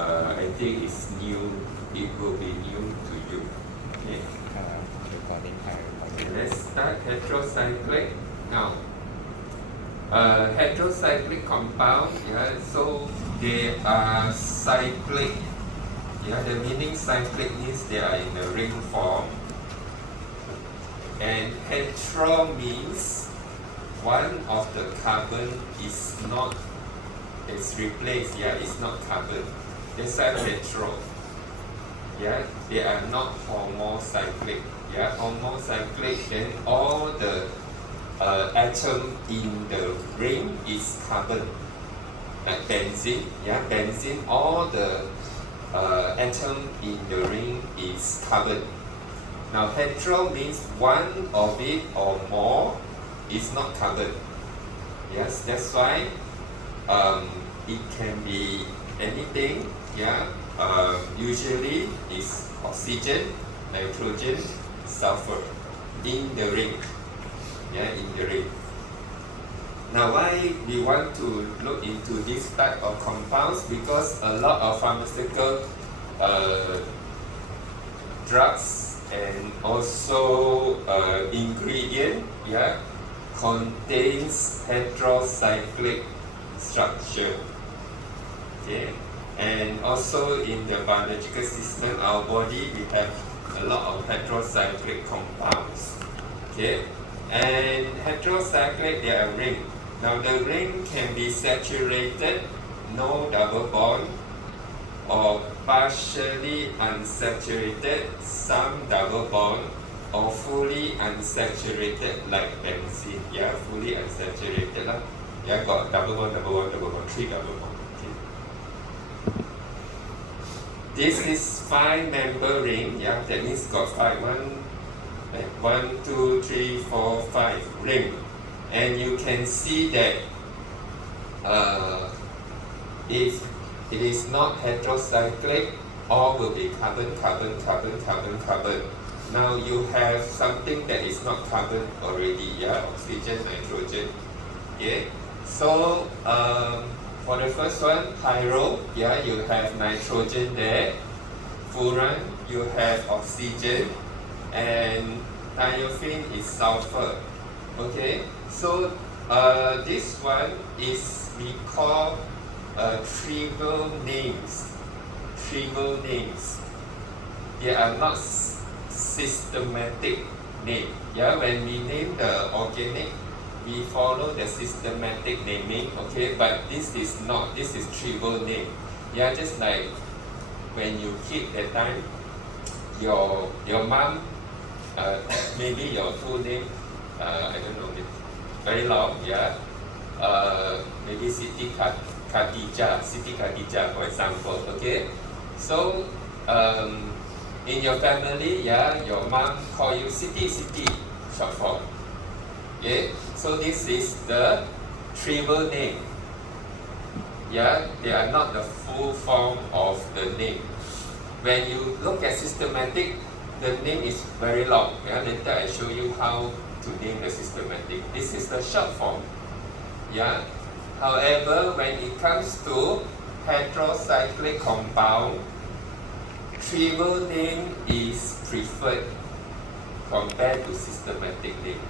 I think it's new, it will be new to you. Okay, recording okay, let's start heterocyclic. Now, heterocyclic compound, yeah, so they are cyclic. Yeah, the meaning cyclic means they are in a ring form. And hetero means one of the carbon is not, it's replaced, yeah, it's not carbon. That's why hetero. Yeah, they are not homocyclic. Yeah, homocyclic, then all the atom in the ring is carbon. Like benzene, yeah, benzene, all the atom in the ring is carbon. Now hetero means one of it or more is not carbon. Yes, that's why it can be anything. Yeah, usually is oxygen, nitrogen, sulfur in the ring. Yeah, in the ring. Now why we want to look into this type of compounds? Because a lot of pharmaceutical drugs and also ingredient, yeah, contains heterocyclic structure. Okay, and also in the biological system, our body, we have a lot of heterocyclic compounds. Okay, and heterocyclic, they are ring. Now the ring can be saturated, no double bond, or partially unsaturated, some double bond, or fully unsaturated like benzene. Yeah, fully unsaturated lah. Yeah, got double bond, 3 double bond. Okay. This is 5-member ring. Yeah, that means got 5. 1, 2, 3, 4, 5 ring. And you can see that if it is not heterocyclic, all will be carbon, carbon, carbon, carbon, carbon. Now you have something that is not carbon already, yeah, oxygen, nitrogen. Okay, so for the first one, pyro, yeah, you have nitrogen there. Furan, you have oxygen, and thiophene is sulfur. Okay, so this one is we call trivial names. Trivial names. They are not systematic name. Yeah, when we name the organic, we follow the systematic naming. Okay, but this is not. This is trivial name. Yeah, just like when you kid that time, your mom, maybe your full name, I don't know, very long. Yeah, maybe Siti Khadijah, for example. Okay, so in your family, yeah, your mom call you Siti, short form. Okay, so this is the trivial name. Yeah, they are not the full form of the name. When you look at systematic, the name is very long. Yeah, later I show you how to name the systematic. This is the short form. Yeah. However, when it comes to heterocyclic compound, trivial name is preferred compared to systematic name.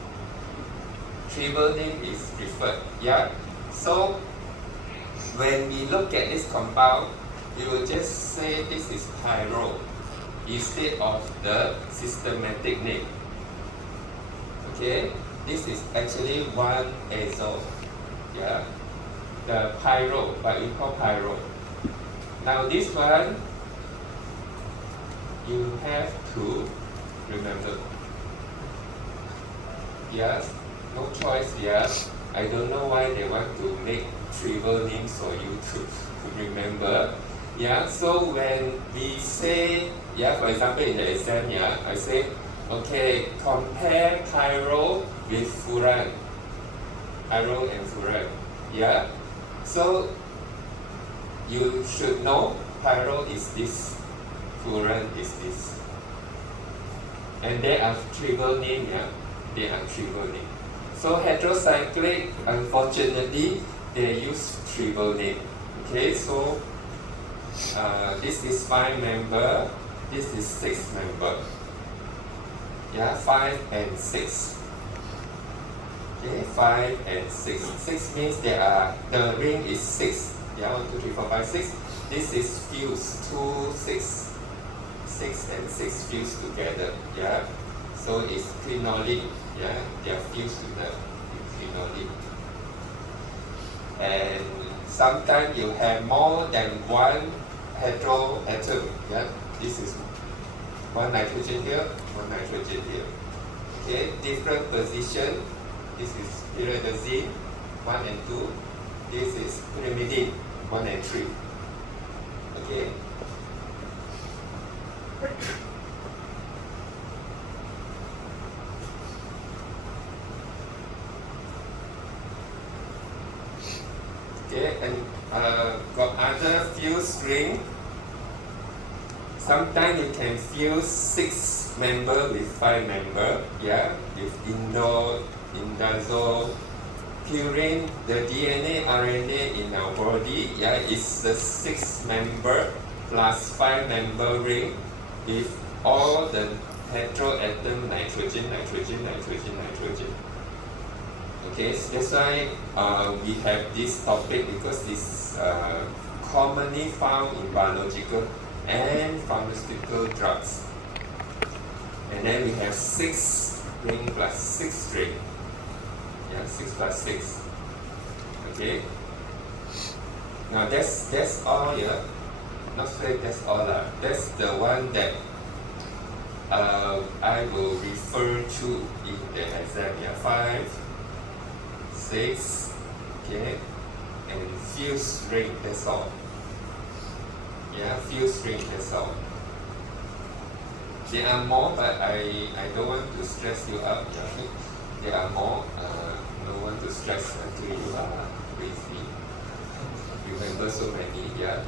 Trivial name is preferred. Yeah. So when we look at this compound, you will just say this is pyro instead of the systematic name. Okay, this is actually 1-azo. Yeah, the pyro, but we call pyro. Now this one, you have to remember. Yes, no choice. Yeah, I don't know why they want to make trivial names for you to remember. Yeah, so when we say, yeah, for example in the exam, yeah, I say, okay, compare pyro with furan. Pyro and furan. Yeah, so you should know pyro is this, furan is this. And they are trivial name, yeah, they are trivial name. So heterocyclic, unfortunately, they use trivial name. Okay, so this is 5 member, this is 6 member. Yeah, 5 and 6. Okay, 5 and 6. 6 means the ring is 6. Yeah, 1, 2, 3, 4, 5, 6. This is fused, 2, 6. 6 and 6 fused together. Yeah, so it's quinoline. Yeah, they are fused together with quinoline. And sometimes you have more than one heteroatom. Yeah, this is one nitrogen here, one nitrogen here. Okay, different position. This is pyridazine, 1 and 2. This is pyrimidine, 1 and 3. Okay. Okay, and got other fused ring. Sometimes you can fuse 6 member with 5 member. Yeah, with indazole purine, the DNA, RNA in our body. Yeah, is the 6 member plus 5 member ring with all the heteroatom nitrogen. Okay, so that's why we have this topic, because it's commonly found in biological and pharmaceutical drugs. And then we have 6 ring plus 6 ring. Yeah, 6 plus 6. Okay. Now that's all. Yeah, not say that's all. That's the one that I will refer to in the exam. Yeah, 5, 6, okay, and fused ring. That's all. Yeah, fused ring. That's all. There are more, but I don't want to stress you up. Yeah. There are more. Don't want to stress until you are crazy. Remember so many. Yeah.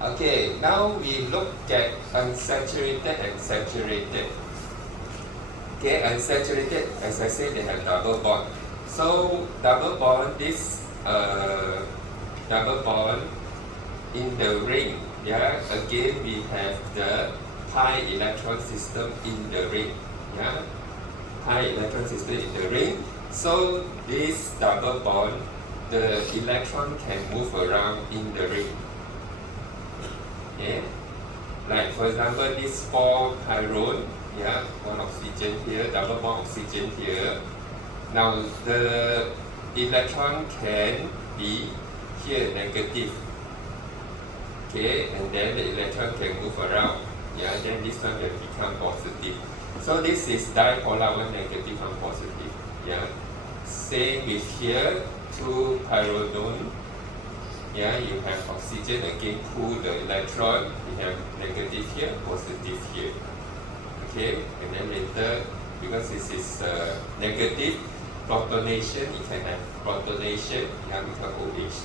Okay, now we look at unsaturated and saturated. Okay, unsaturated, as I said, they have double bond. So double bond, this double bond in the ring. Yeah, again we have the pi electron system in the ring. Yeah, pi electron system in the ring. So this double bond, the electron can move around in the ring. Okay, like for example, this 4 pyrrole, yeah, 1 oxygen here, double bond oxygen here. Now the electron can be here negative. Okay, and then the electron can move around. Yeah, then this one will become positive. So this is dipolar, one negative, one positive. Yeah, same with here, 2 pyrodone. Yeah, you have oxygen again pull the electron. We have negative here, positive here. Okay, and then later, because this is negative protonation, you can have protonation, you have become OH.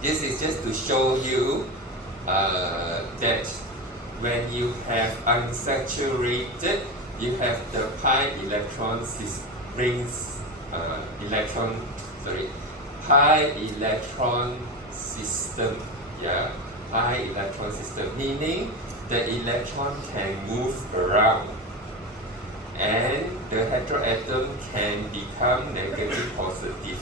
This is just to show you that when you have unsaturated, you have the pi electron rings, pi electron system. Yeah, pi electron system, meaning the electron can move around and the heteroatom can become negative, positive.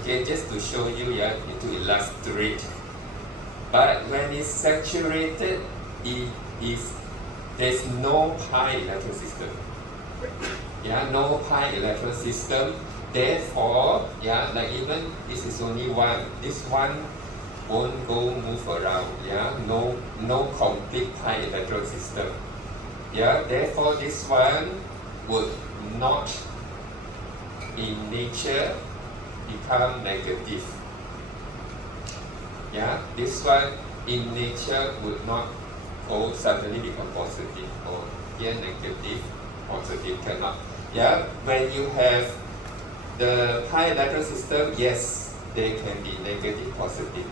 Okay, just to show you, yeah, to illustrate. But when it's saturated, there's no pi electron system. Yeah, no pi electron system. Therefore, yeah, like even this is only 1. This one won't move around. Yeah, no complete pi electron system. Yeah, therefore this one would not in nature become negative. Yeah, this one in nature would not suddenly become positive, or here negative, positive, cannot. Yeah, when you have the pi electron system, yes, they can be negative, positive.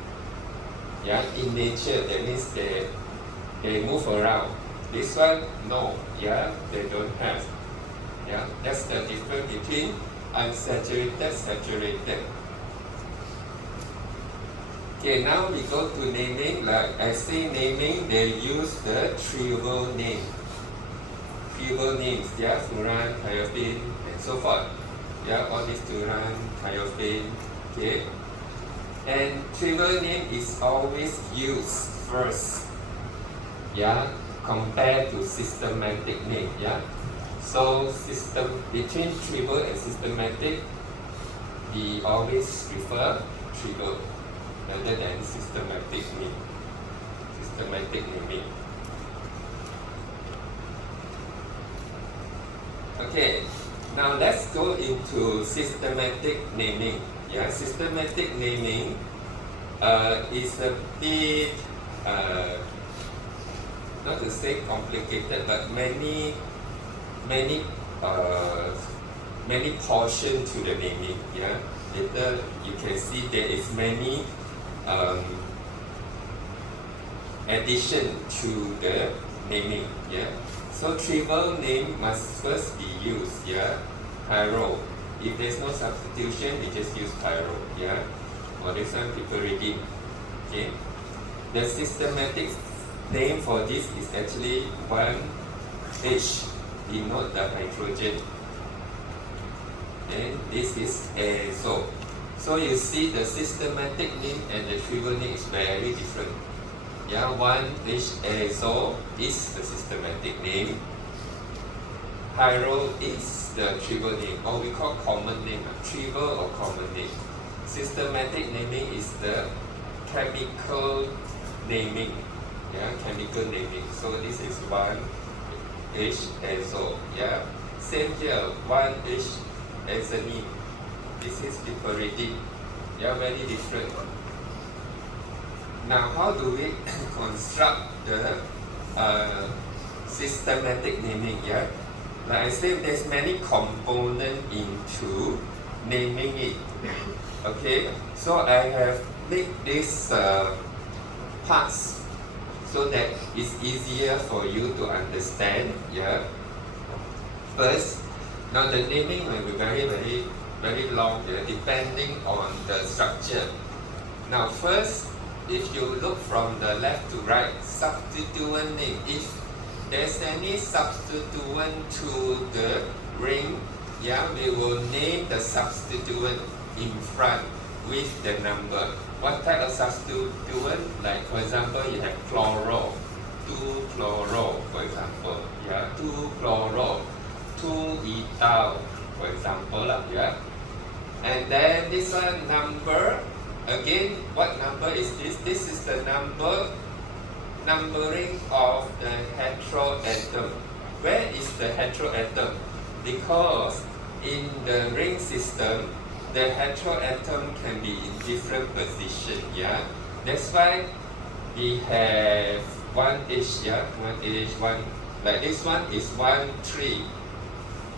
Yeah, in nature, that means they move around. This one, no. Yeah, they don't have. Yeah, that's the difference between unsaturated, saturated. Okay, now we go to naming. Like I say naming, they use the trivial name. Trivial names, yeah, furan, thiophene, and so forth. Yeah, all these furan, thiophene, okay. And trivial name is always used first, yeah, compared to systematic name, yeah. So between trivial and systematic, we always prefer trivial rather than systematic naming. Okay, now let's go into systematic naming. Yeah, systematic naming is a bit not to say complicated, but many portions to the naming. Yeah, later you can see there is many addition to the naming. Yeah, so trivial name must first be used. Yeah, Pyro. If there's no substitution, we just use Pyro. Yeah, or this one people read it. Okay, the systematic name for this is actually 1H, denote the nitrogen. And this is azo. So you see the systematic name and the trivial name is very different. Yeah, 1H azo is the systematic name. Pyro is the trivial name, or we call common name, trivial or common name. Systematic naming is the chemical naming. Yeah, chemical naming. So this is 1H azo. Yeah, same here, 1H azanine. This is piperidine. Yeah, very different. Now, how do we construct the systematic naming? Yeah, like I said, there's many components into naming it. Okay, so I have made these parts so that it's easier for you to understand. Yeah. First, now the naming will be very long, yeah, depending on the structure. Now first, if you look from the left to right, substituent name. If there's any substituent to the ring, yeah, we will name the substituent in front with the number. What type of substituent? Like for example, you have chloro, 2-chloro, for example. Yeah, 2-chloro, 2-ethyl, for example. Yeah. And then this one number. Again, what number is this? This is the numbering of the heteroatom. Where is the heteroatom? Because in the ring system, the heteroatom can be in different position. Yeah, that's why we have 1H. Yeah, 1H, one. Like this one is 1, 3.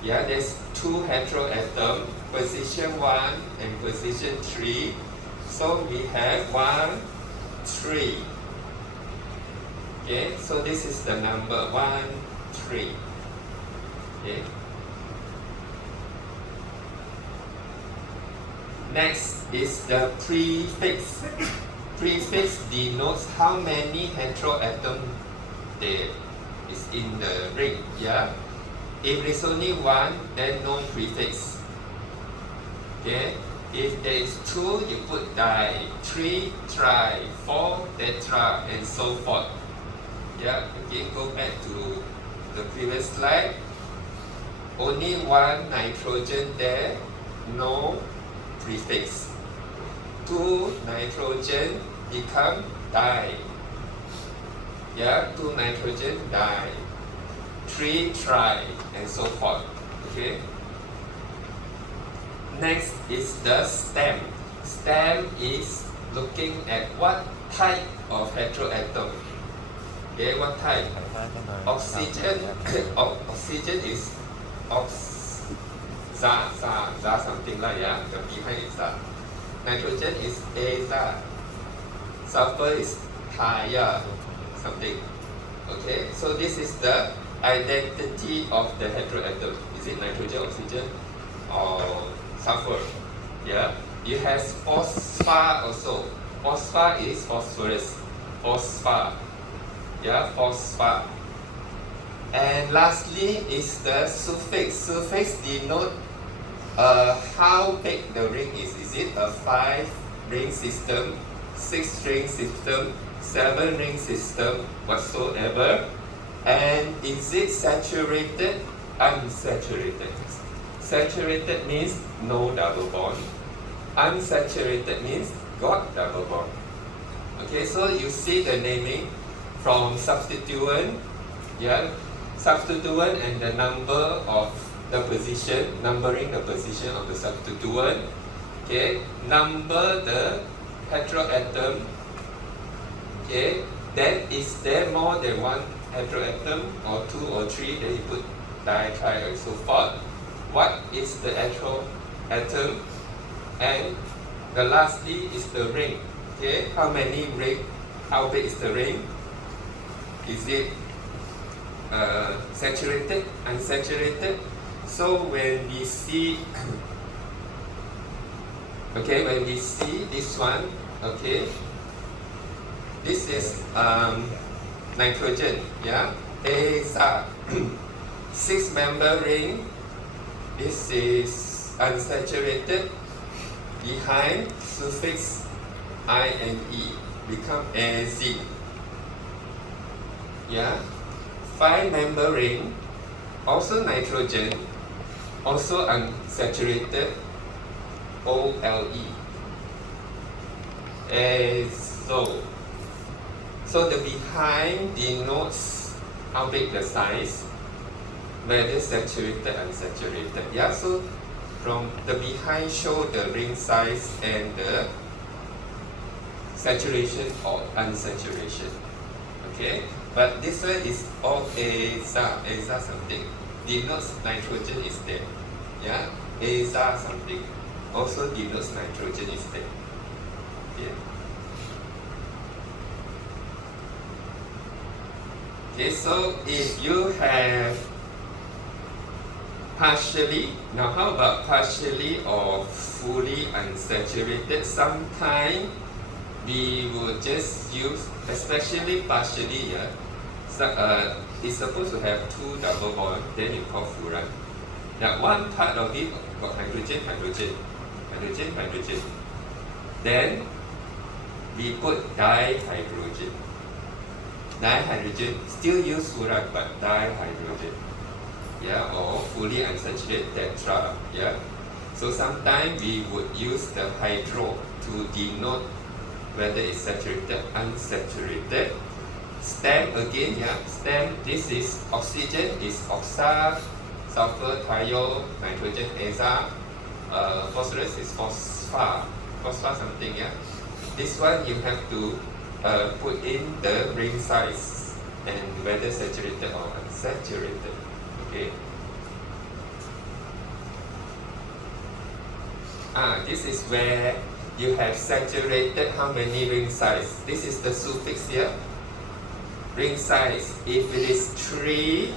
Yeah, there's two heteroatom, position 1 and position 3. So we have 1, 3. Okay, so this is the number 1, 3. Okay. Next is the prefix. Prefix denotes how many heteroatoms there is in the ring. Yeah. If it's only 1, then no prefix. Okay. If there is 2, you put di, 3, tri, 4, tetra, and so forth. Yeah, again, go back to the previous slide. Only 1 nitrogen there, no prefix. 2 nitrogen become di. Yeah, 2 nitrogen di. 3 tri, and so forth. Okay. Next is the stem. Stem is looking at what type of heteroatom. Okay, what type? Oxygen. Oxygen is za something like, yeah. The behind is za. Nitrogen is aza. Sulfur is thia something. Okay, so this is the identity of the heteroatom. Is it nitrogen, oxygen, or sulfur? Yeah. You have phosphor also. Phosphor is phosphorus. Phosphor. Yeah, phosphor. And lastly is the suffix. Suffix denote how big the ring is. Is it a 5-ring system, 6-ring system, 7-ring system, whatsoever? And is it saturated, unsaturated? Saturated means no double bond. Unsaturated means got double bond. Okay, so you see the naming from substituent, yeah, substituent and the number of the position, numbering the position of the substituent. Okay, number the heteroatom. Okay, then is there more than one heteroatom or 2 or 3? Then you put di, tri, and so forth. What is the heteroatom? And the lastly is the ring. Okay, how many ring? How big is the ring? Is it saturated, unsaturated? So when we see, okay, when we see this one, okay, this is nitrogen, yeah, aza, 6-member ring. This is unsaturated. Behind suffix I and E become Az. Yeah, 5-member ring, also nitrogen, also unsaturated, Ole. Azo. So the behind denotes how big the size, whether saturated, unsaturated. Yeah, so from the behind show the ring size and the saturation or unsaturation. Okay, but this one is all Aza something. Denotes nitrogen is there. Yeah, Aza something also denotes nitrogen is there. Yeah. Okay, so if you have partially, now how about partially or fully unsaturated? Sometimes we will just use, especially partially, yeah, so, it's supposed to have 2 double bonds, then you call furan. Now one part of it got hydrogen, hydrogen, hydrogen, hydrogen. Then we put dihydrogen. Dihydrogen, still use furan but dihydrogen. Yeah, or fully unsaturated tetra. Yeah. So sometimes we would use the hydro to denote whether it's saturated, unsaturated. Stem again, yeah. Stem, this is oxygen, is oxa, sulfur, thio, nitrogen, aza. Phosphorus is phosphor, phosphor something, yeah. This one you have to put in the ring size and whether saturated or unsaturated. Okay. This is where you have saturated how many ring size. This is the suffix here. Ring size. If it is 3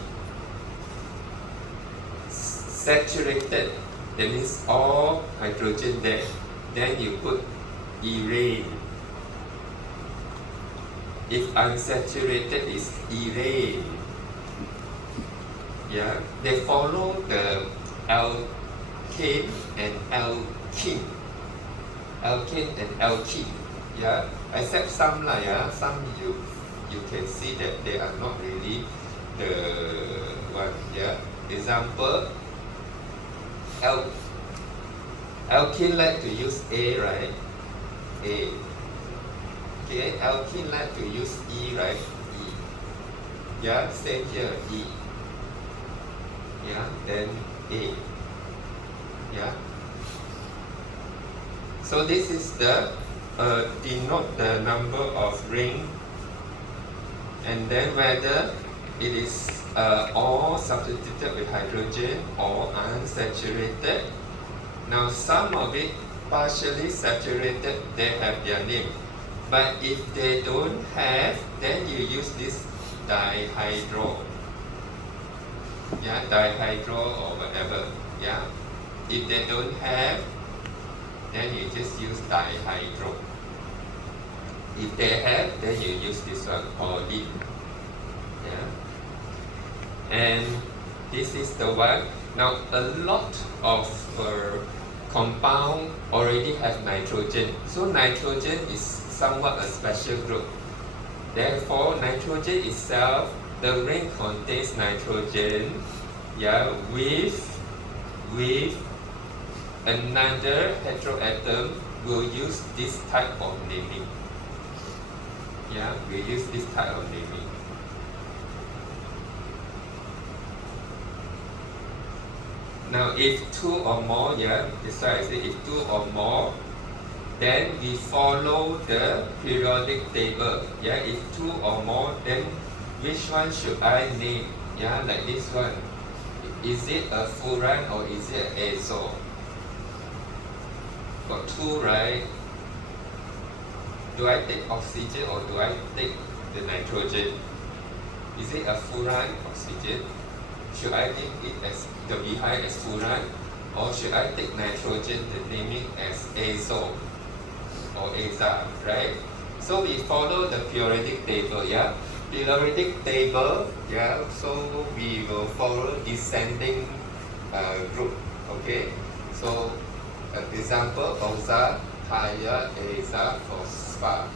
saturated, that means all hydrogen there. Then you put irain. If unsaturated is irain. Yeah, they follow the alkane and alkene. Alkane and alkene. Yeah, except some lah. Yeah, some you can see that they are not really the one. Yeah, example. Alkene like to use A, right? A. Okay, alkene like to use E, right? E. Yeah, same here, E. Yeah, then A. Yeah. So this is the denote the number of ring, and then whether it is all substituted with hydrogen or unsaturated. Now some of it partially saturated, they have their name. But if they don't have, then you use this dihydro. Yeah, dihydro or whatever. Yeah. If they don't have, then you just use dihydro. If they have, then you use this one, Olin. Yeah. And this is the one. Now a lot of compound already have nitrogen. So nitrogen is somewhat a special group. Therefore, nitrogen itself, the ring contains nitrogen, yeah, with another heteroatom. Will use this type of naming. Yeah, we use this type of naming. Now, if two or more, yeah, that's why I say if two or more, then we follow the periodic table. Yeah, if two or more, then which one should I name? Yeah, like this one. Is it a furan or is it an azole? Got two, right? Do I take oxygen or do I take the nitrogen? Is it a furan oxygen? Should I name it as the behind as furan, or should I take nitrogen, the naming as azole or aza, right? So we follow the periodic table, yeah. Periodic table, yeah. So we will follow descending group, okay. So example, oza, thia, aza, phosphate,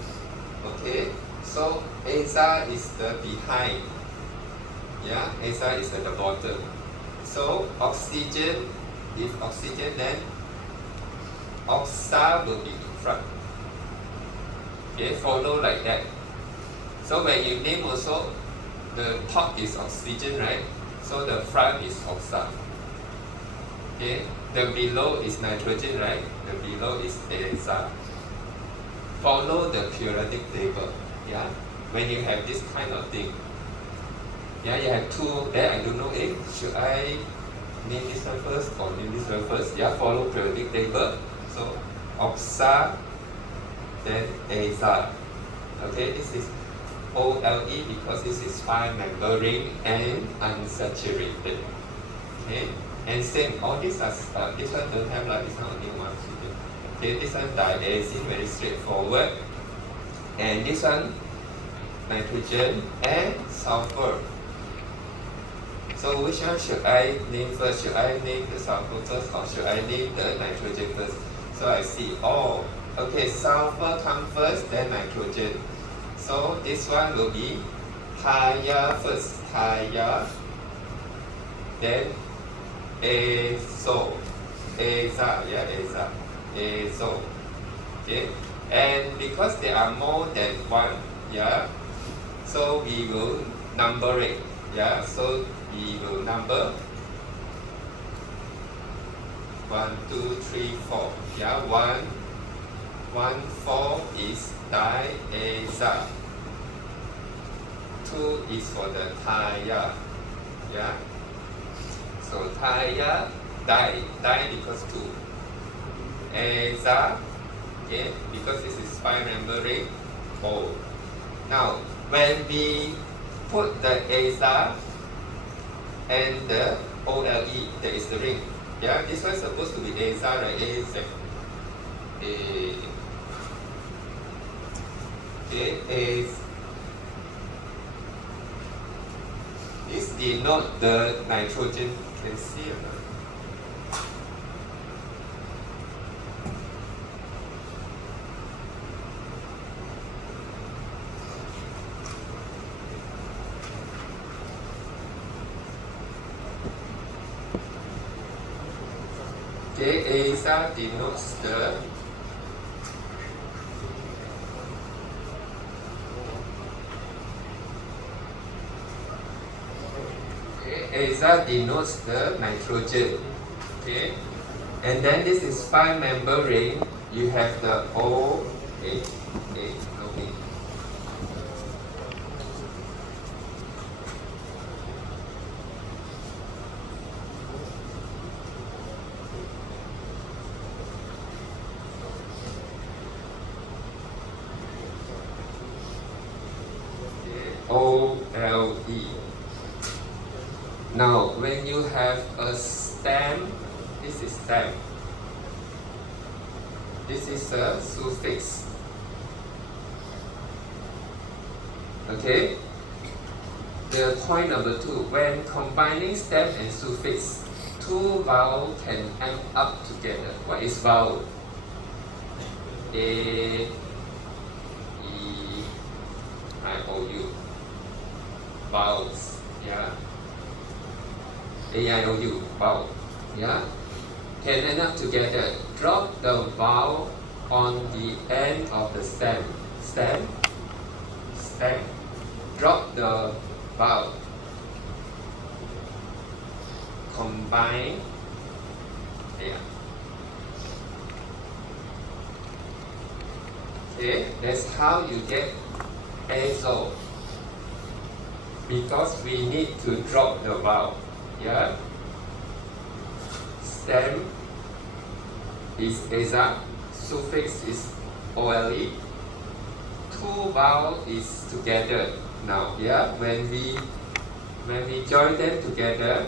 okay. So aza is the behind. Yeah, aza is at the bottom. So oxygen, if oxygen, then oxa will be in front. Okay, follow like that. So when you name also, the top is oxygen, right? So the front is oxa. Okay, the below is nitrogen, right? The below is aza. Follow the periodic table. Yeah, when you have this kind of thing. Yeah, you have two there. I don't know, should I name this one first or name this one first? Yeah, follow periodic table. So oxa, then aza. Okay, this is OLE because this is 5-member ring and unsaturated. Okay, and same. All these are this one don't have like this one only one. Okay, this one diazine, very straightforward, and this one nitrogen and sulfur. So which one should I name first? Should I name the sulfur first or should I name the nitrogen first? So I see, oh, okay, sulfur come first, then nitrogen. So this one will be thia first, thia, then azole, aza, yeah, aza, azole. Okay, and because there are more than one, yeah, so we will number it, yeah, so we will number 1, 2, 3, 4. Yeah, 1, 4 is diaza. 2 is for the thia. Yeah. So thia, di because 2. Aza, okay, because this is 5-member ring, O. Now, when we put the aza and the OLE, that is the ring. Yeah, this one is supposed to be aza, right? AZ. Okay, this denote the nitrogen. Can see or not? Okay, aza denotes the aza denotes the nitrogen. Okay, and then this is 5-member ring. You have the O, okay. OLE. Now, when you have a stem, this is stem. This is a suffix. Okay. The point number 2, when combining stem and suffix, two vowels can end up together. What is vowel? A, E, I, O, U. Vowels. Yeah. A, I, O, U. Vowel. Yeah. Can end up together. Drop the vowel on the end of the stem. Stem. Stem. Drop the vowel. Combine. Yeah. Okay, that's how you get azo. Because we need to drop the vowel. Yeah. Stem is eza, suffix is ole. Two vowel is together now. Yeah, when we join them together,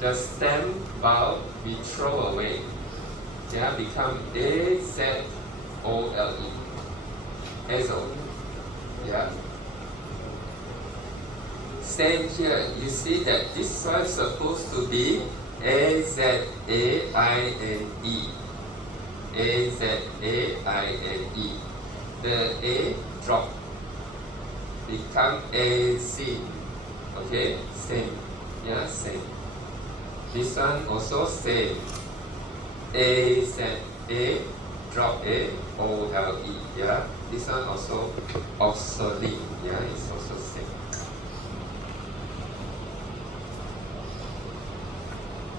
the stem vowel we throw away. Yeah, become azole. Azo. Yeah. Same here. You see that this one is supposed to be azane. Azane. The A drop. Become az. Okay, same. Yeah, same. This one also same. Az. A drop A ole. Yeah. This one also obsolete. Yeah, it's also same.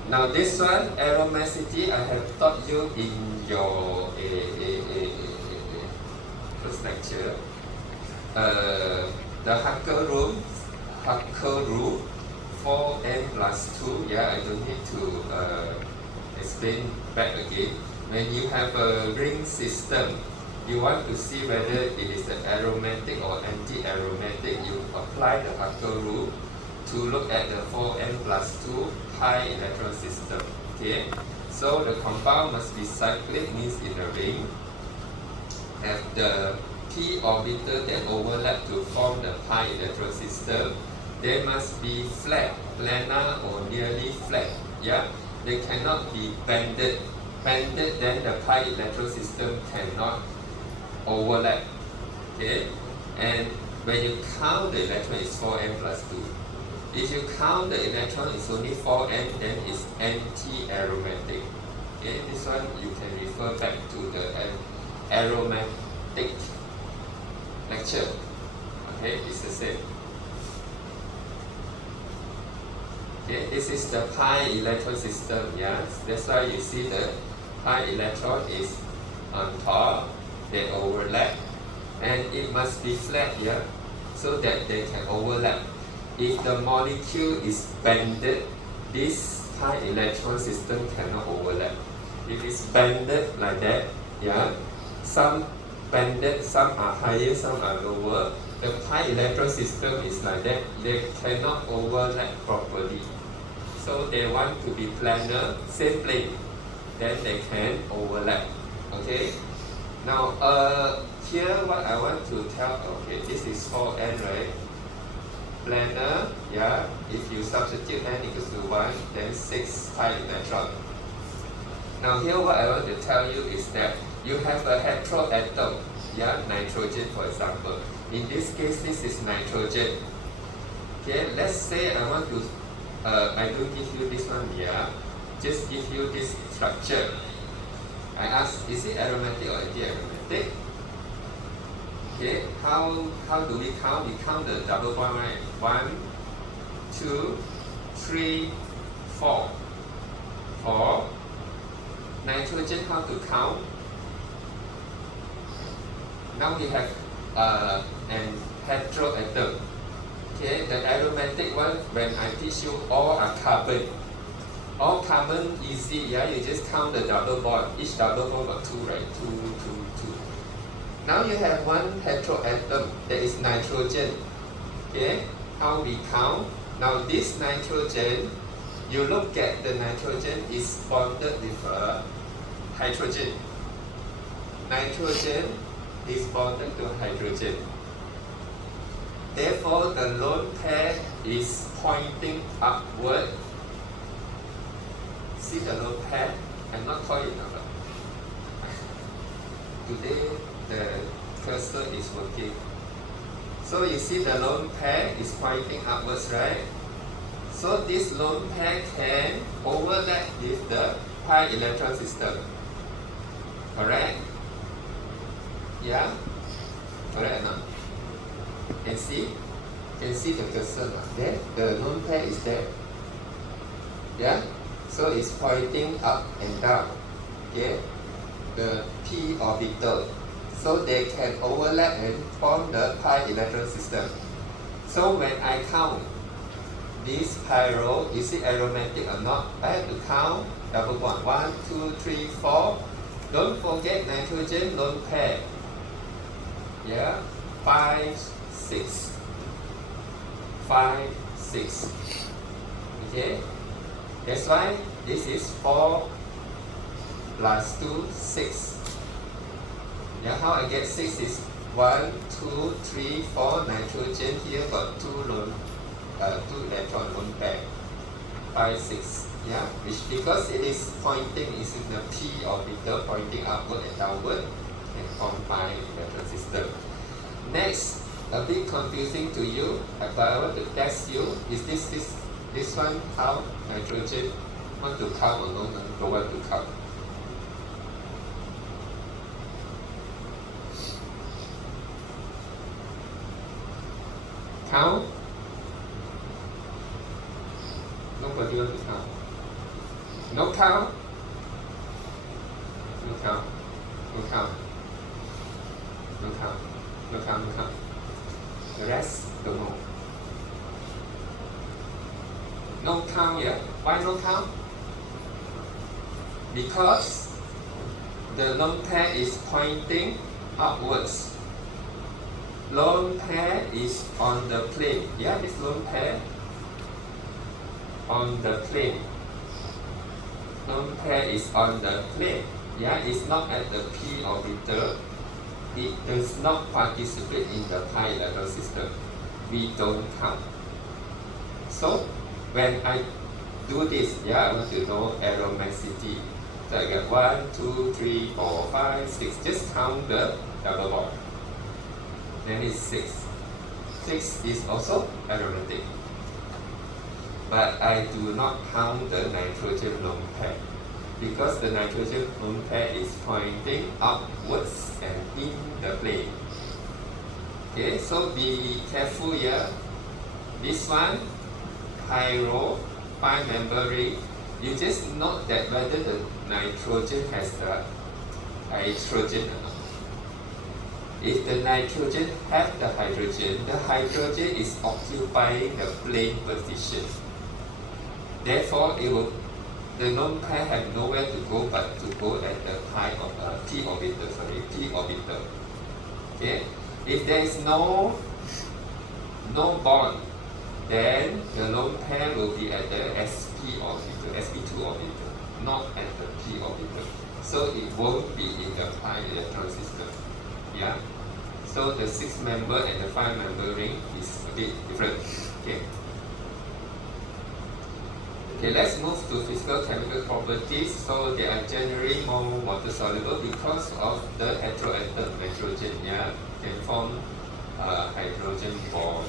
Now this one, aromaticity, I have taught you in your first lecture. The Hacker rule, 4n plus 2. Yeah, I don't need to explain back again. When you have a ring system, you want to see whether it is an aromatic or anti-aromatic, you apply the Hacker rule to look at the 4n plus 2 pi electron system. Okay, so the compound must be cyclic, means in a ring, have the p orbital that overlap to form the pi electron system. They must be flat, planar or nearly flat. Yeah, they cannot be banded. Banded, then the pi electron system cannot overlap. Okay, and when you count the electron, it's 4n plus 2. If you count the electron, it's only 4n, then it's anti-aromatic. Okay, this one you can refer back to the aromatic lecture. Okay, it's the same. Okay, this is the pi electron system. Yeah, that's why you see the pi electron is on top. They overlap, and it must be flat here, so that they can overlap. If the molecule is banded, this pi electron system cannot overlap. If it's banded like that, yeah, some banded, some are higher, some are lower. The pi electron system is like that, they cannot overlap properly. So they want to be planar, same plane, then they can overlap. Okay. Now, here what I want to tell, okay, this is 4n, right? Planar, yeah, if you substitute n equals to 1, then 6 pi electron. Now here what I want to tell you is that you have a heteroatom, yeah, nitrogen for example. In this case, this is nitrogen. Okay, let's say I want to, I don't give you this one, yeah, just give you this structure. I ask, is it aromatic or anti-aromatic? Okay, how do we count? We count the double bond, right? 1, 2, 3, 4. 4. Nitrogen, how to count? Now we have an heteroatom. Okay, the aromatic one, when I teach you, all are carbon. All carbon easy, yeah, you just count the double bond. Each double bond got 2, right? 2, 2, 2. Now you have one heteroatom that is nitrogen. Okay, how we count? Now this nitrogen, you look at the nitrogen is bonded with a hydrogen. Nitrogen is bonded to hydrogen. Therefore, the lone pair is pointing upward. See the lone pair? I'm not calling it number. Today, the cursor is working. So you see the lone pair is pointing upwards, right? So this lone pair can overlap with the pi electron system. Correct? Yeah? Correct or not? Can see? Can see the cursor there? The lone pair is there. Yeah? So it's pointing up and down. Okay? The p orbital. So they can overlap and form the pi electron system. So when I count this pyro, is it aromatic or not? I have to count double bond. 1, 2, 3, 4. Don't forget nitrogen lone pair. Yeah? 5, 6. 5, 6. Okay? That's why this is 4 plus 2, 6. Yeah, how I get 6 is 1, 2, 3, 4 nitrogen. Here got 2 electron lone pair. 5, 6. Yeah, which because it is pointing is in the p orbital pointing upward and downward and form pi electron system. Next, a bit confusing to you, but I want to test you. Is this one count nitrogen? Want to count or no? Don't want to count. Count? Nobody want to count. No count? No count. No count. No count. No count. No count. The rest, don't know. No count yet. Why no count? Because the lone pair is pointing upwards. Lone pair is on the plane. Yeah, this lone pair on the plane. Lone pair is on the plane. Yeah, it's not at the p orbital. It does not participate in the pi electron system. We don't count. So when I do this, yeah, I want to know aromaticity. So I get 1, 2, 3, 4, 5, 6. Just count the double bond. Then it's 6. 6 is also aromatic. But I do not count the nitrogen lone pair because the nitrogen lone pair is pointing upwards and in the plane. Okay, so be careful here. This one, pyro, 5-member ring. You just note that whether the nitrogen has the hydrogen or not. If the nitrogen has the hydrogen is occupying the plane position. Therefore, the lone pair have nowhere to go but to go at the p orbital. Okay? If there is no bond, then the lone pair will be at the sp2 orbital, not at the p orbital. So it won't be in the pi electron system. Yeah? So the 6-member and the 5-member ring is a bit different. Okay? Okay, let's move to physical chemical properties. So they are generally more water soluble because of the heteroatom nitrogen. Yeah, can form hydrogen bond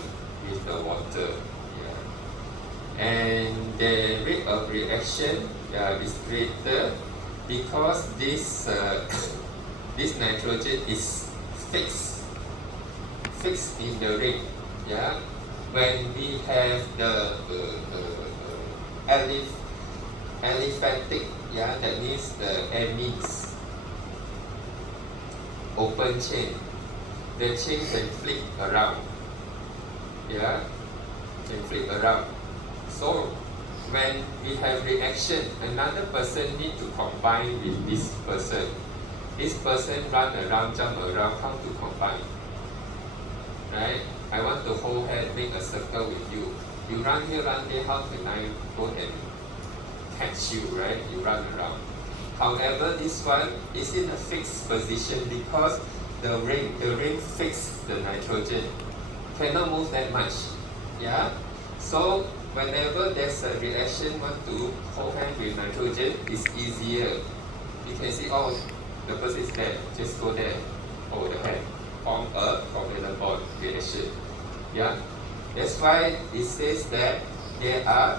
with the water. Yeah, and the rate of reaction is greater because this this nitrogen is fixed in the ring. Yeah, when we have the aliphatic, yeah, that means the amines open chain. The chain can flip around. Yeah, can flip around. So when we have reaction, another person need to combine with this person. This person run around, jump around, how to combine? Right? I want to hold hand, make a circle with you. You run here, run there, how can I go and catch you, right? You run around. However, this one is in a fixed position because the ring fixed the nitrogen. cannot move that much. Yeah. So whenever there's a reaction want to hold hand with nitrogen, it's easier. You can see, oh, the person is there. Just go there, hold the hand, form a covalent bond reaction. Yeah. That's why it says that there are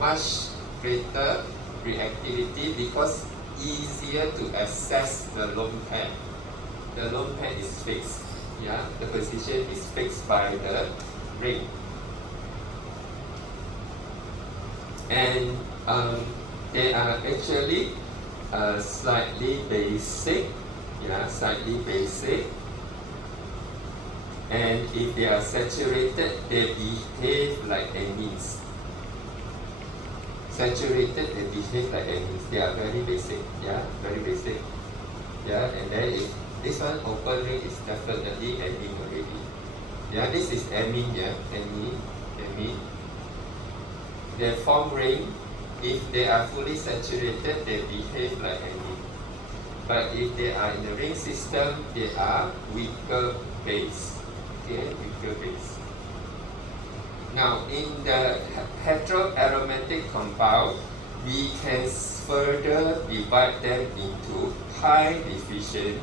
much greater reactivity because easier to access the lone pair. The lone pair is fixed. Yeah, the position is fixed by the ring. And they are actually slightly basic. Yeah, slightly basic. And if they are saturated, they behave like amines. Saturated, they behave like amines. They are very basic. Yeah, very basic. Yeah, and then if this one open ring is definitely amine already. Yeah, this is amine. Yeah, amine. They form ring. If they are fully saturated, they behave like amine. But if they are in the ring system, they are weaker base. Okay, weaker base. Now, in the heteroaromatic compound, we can further divide them into pi deficient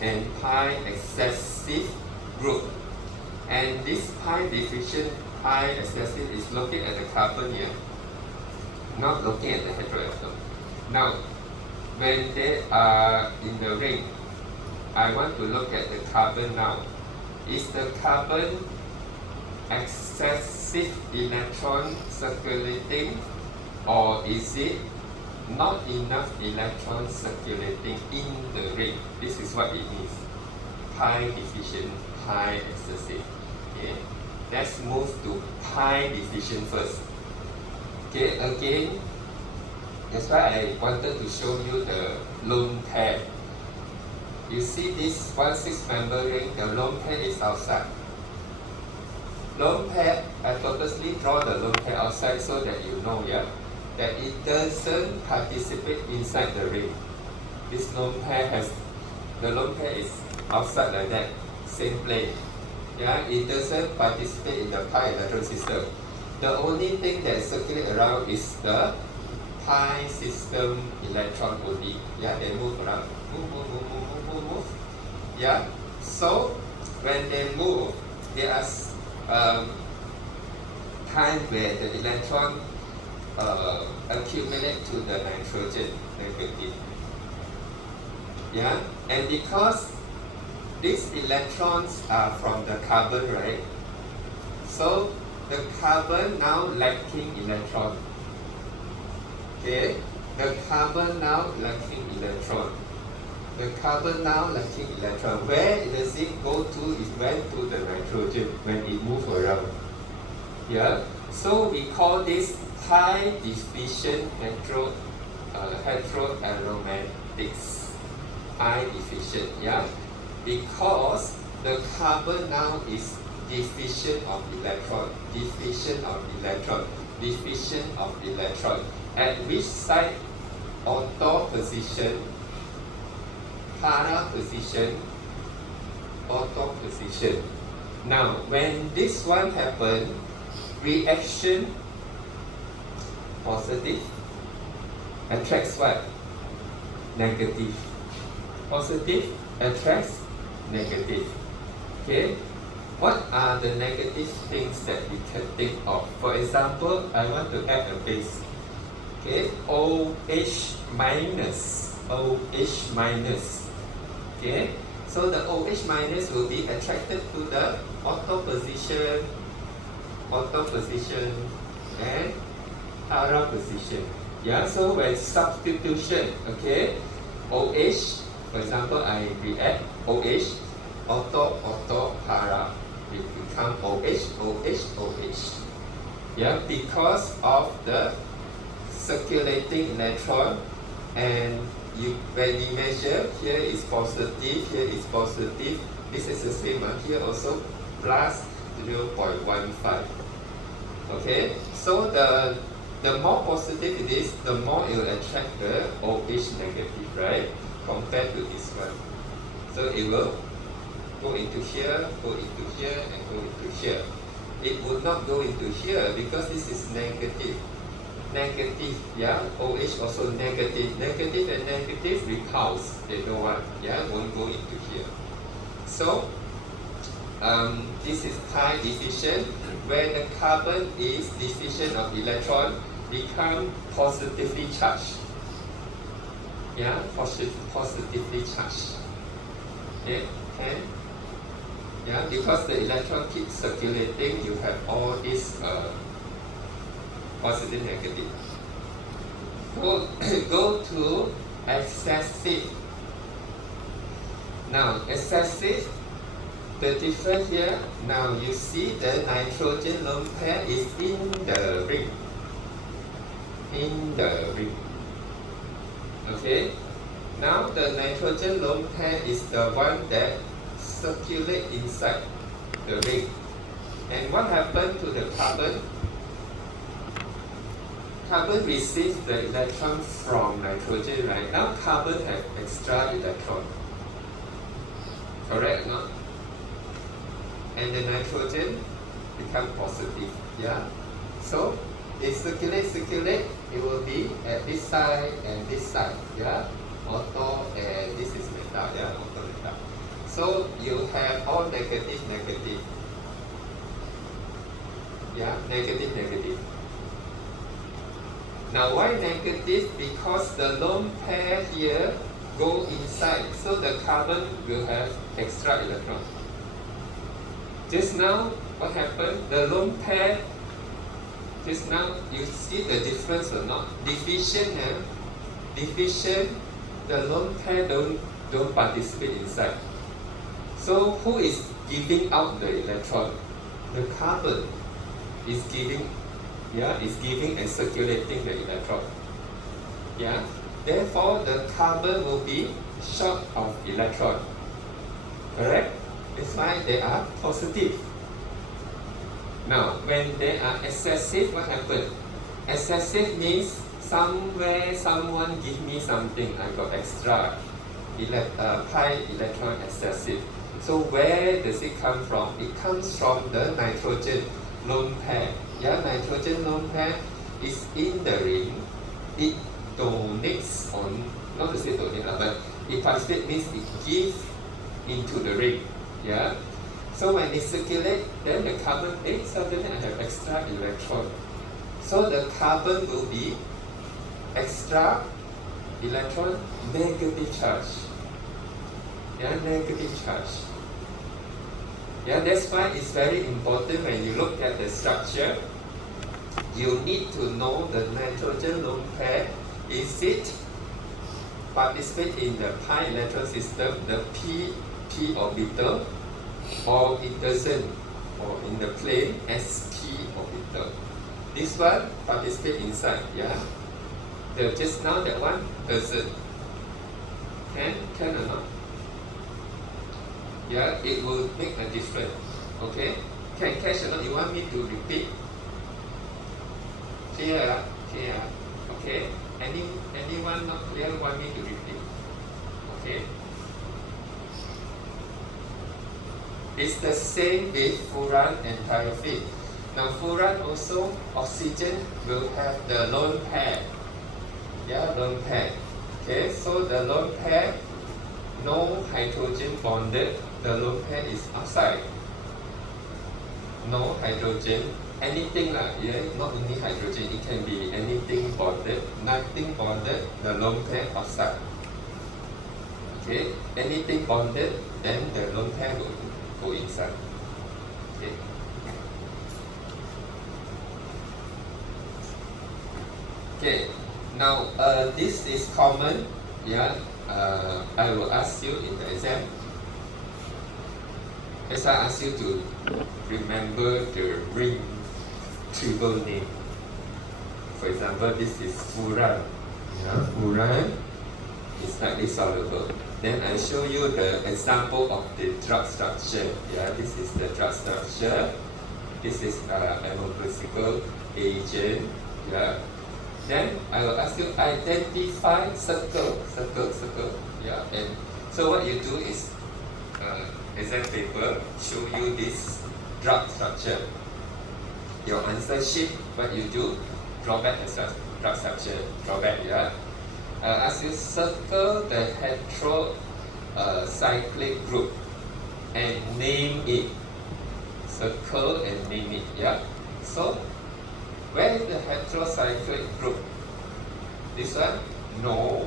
and pi excessive group. And this pi deficient, pi excessive is looking at the carbon here, not looking at the heteroatom. Now, when they are in the ring, I want to look at the carbon now. Is the carbon excessive electron circulating, or is it not enough electrons circulating in the ring? This is what it means. Pi deficient, pi excessive. Okay, let's move to pi deficient first. Okay, again, that's why I wanted to show you the lone pair. You see this 1,6 member ring, the lone pair is outside. Lone pair, I purposely draw the lone pair outside so that you know, yeah, that it doesn't participate inside the ring. This lone pair has, the lone pair is outside like that, same plane. Yeah, it doesn't participate in the pi electron system. The only thing that circulates around is the pi system electron only. Yeah, they move around. Move. Yeah. So when they move, there are times where the electron accumulate to the nitrogen negative. Yeah, and because these electrons are from the carbon, right? So the carbon now lacking electron. Okay, the carbon now lacking electron. The carbon now lacking electron. Where does it go to? It went to the nitrogen when it moves around. Yeah. So we call this pi deficient heteroaromatics. Pi deficient. Yeah. Because the carbon now is deficient of electron. Deficient of electron. Deficient of electron. At which side? Auto position, para position, auto position. Now, when this one happens, reaction positive attracts what? Negative. Positive attracts negative. Okay? What are the negative things that we can think of? For example, I want to add a base. Okay, OH minus, OH minus. Okay, so the OH minus will be attracted to the auto position, and para position. Yeah, so when substitution, okay, OH, for example, I react OH, auto, para, it become OH. Yeah, because of the circulating electron, and when you measure, here is positive, here is positive, this is the same, here also plus 0.15. Okay, so the more positive it is, the more it will attract the OH negative, right? Compared to this one. So it will go into here, and go into here. It would not go into here because this is negative. Negative, yeah, OH also negative. Negative and negative repulse. They don't want, yeah, won't go into here. So, this is pi deficient. Where the carbon is deficient of electron, become positively charged. Yeah, positively charged. Yeah, and yeah, because the electron keeps circulating, you have all this positive, negative. Go to excessive. Now, excessive, the difference here, now you see the nitrogen lone pair is in the ring. In the ring. Okay? Now the nitrogen lone pair is the one that circulate inside the ring. And what happened to the carbon? Carbon receives the electron from nitrogen, right? Now carbon have extra electron. Correct, no? And the nitrogen become positive, yeah? So, it circulate, it will be at this side and this side, yeah? Auto and this is metal, yeah? Auto metal. So, you have all negative, negative. Yeah, negative, negative. Now, why negative? Because the lone pair here go inside, so the carbon will have extra electron. Just now, what happened? The lone pair, just now, you see the difference or not? Deficient, deficient, the lone pair don't participate inside. So, who is giving out the electron? The carbon is giving, yeah, is giving and circulating the electron. Yeah, therefore, the carbon will be short of electron. Correct? That's why they are positive. Now, when they are excessive, what happens? Excessive means somewhere someone give me something, I got extra pi electron excessive. So where does it come from? It comes from the nitrogen lone pair. Yeah, nitrogen lone pair is in the ring. It donates on, not to say donate, but it participates means it gives into the ring. Yeah. So when it circulates, then the carbon, suddenly I have extra electron. So the carbon will be extra electron, negative charge. Yeah, negative charge. Yeah, that's why it's very important when you look at the structure, you need to know the nitrogen lone pair. Is it participate in the pi electron system, the p orbital, or it doesn't, or in the plane sp orbital. This one participate inside, yeah. Just now that one doesn't. Can or not? Yeah, it will make a difference. Okay? Can catch or not? You want me to repeat? Clear? Clear? Okay? Anyone not clear want me to repeat? Okay? It's the same with furan and paraffin. Now furan also, oxygen will have the lone pair. Yeah, lone pair. Okay, so the lone pair, no hydrogen bonded, the lone pair is outside. No hydrogen, anything like, yeah, not only hydrogen, it can be anything bonded, nothing bonded, the lone pair outside. Okay, anything bonded, then the lone pair will go inside. Okay. Okay. Now this is common. Yeah. I will ask you in the exam. As I ask you to remember the ring triple name. For example, this is furan. Yeah, furan is slightly soluble. Then I show you the example of the drug structure. Yeah, this is the drug structure. This is amoxicillin agent. Yeah. Then I will ask you identify circle. Yeah. And so what you do is exam paper show you this drug structure. Your answer sheet, what you do, draw back the drug structure, draw back, yeah. As you circle the heterocyclic group and name it, circle and name it, yeah. So, where is the heterocyclic group? This one? No.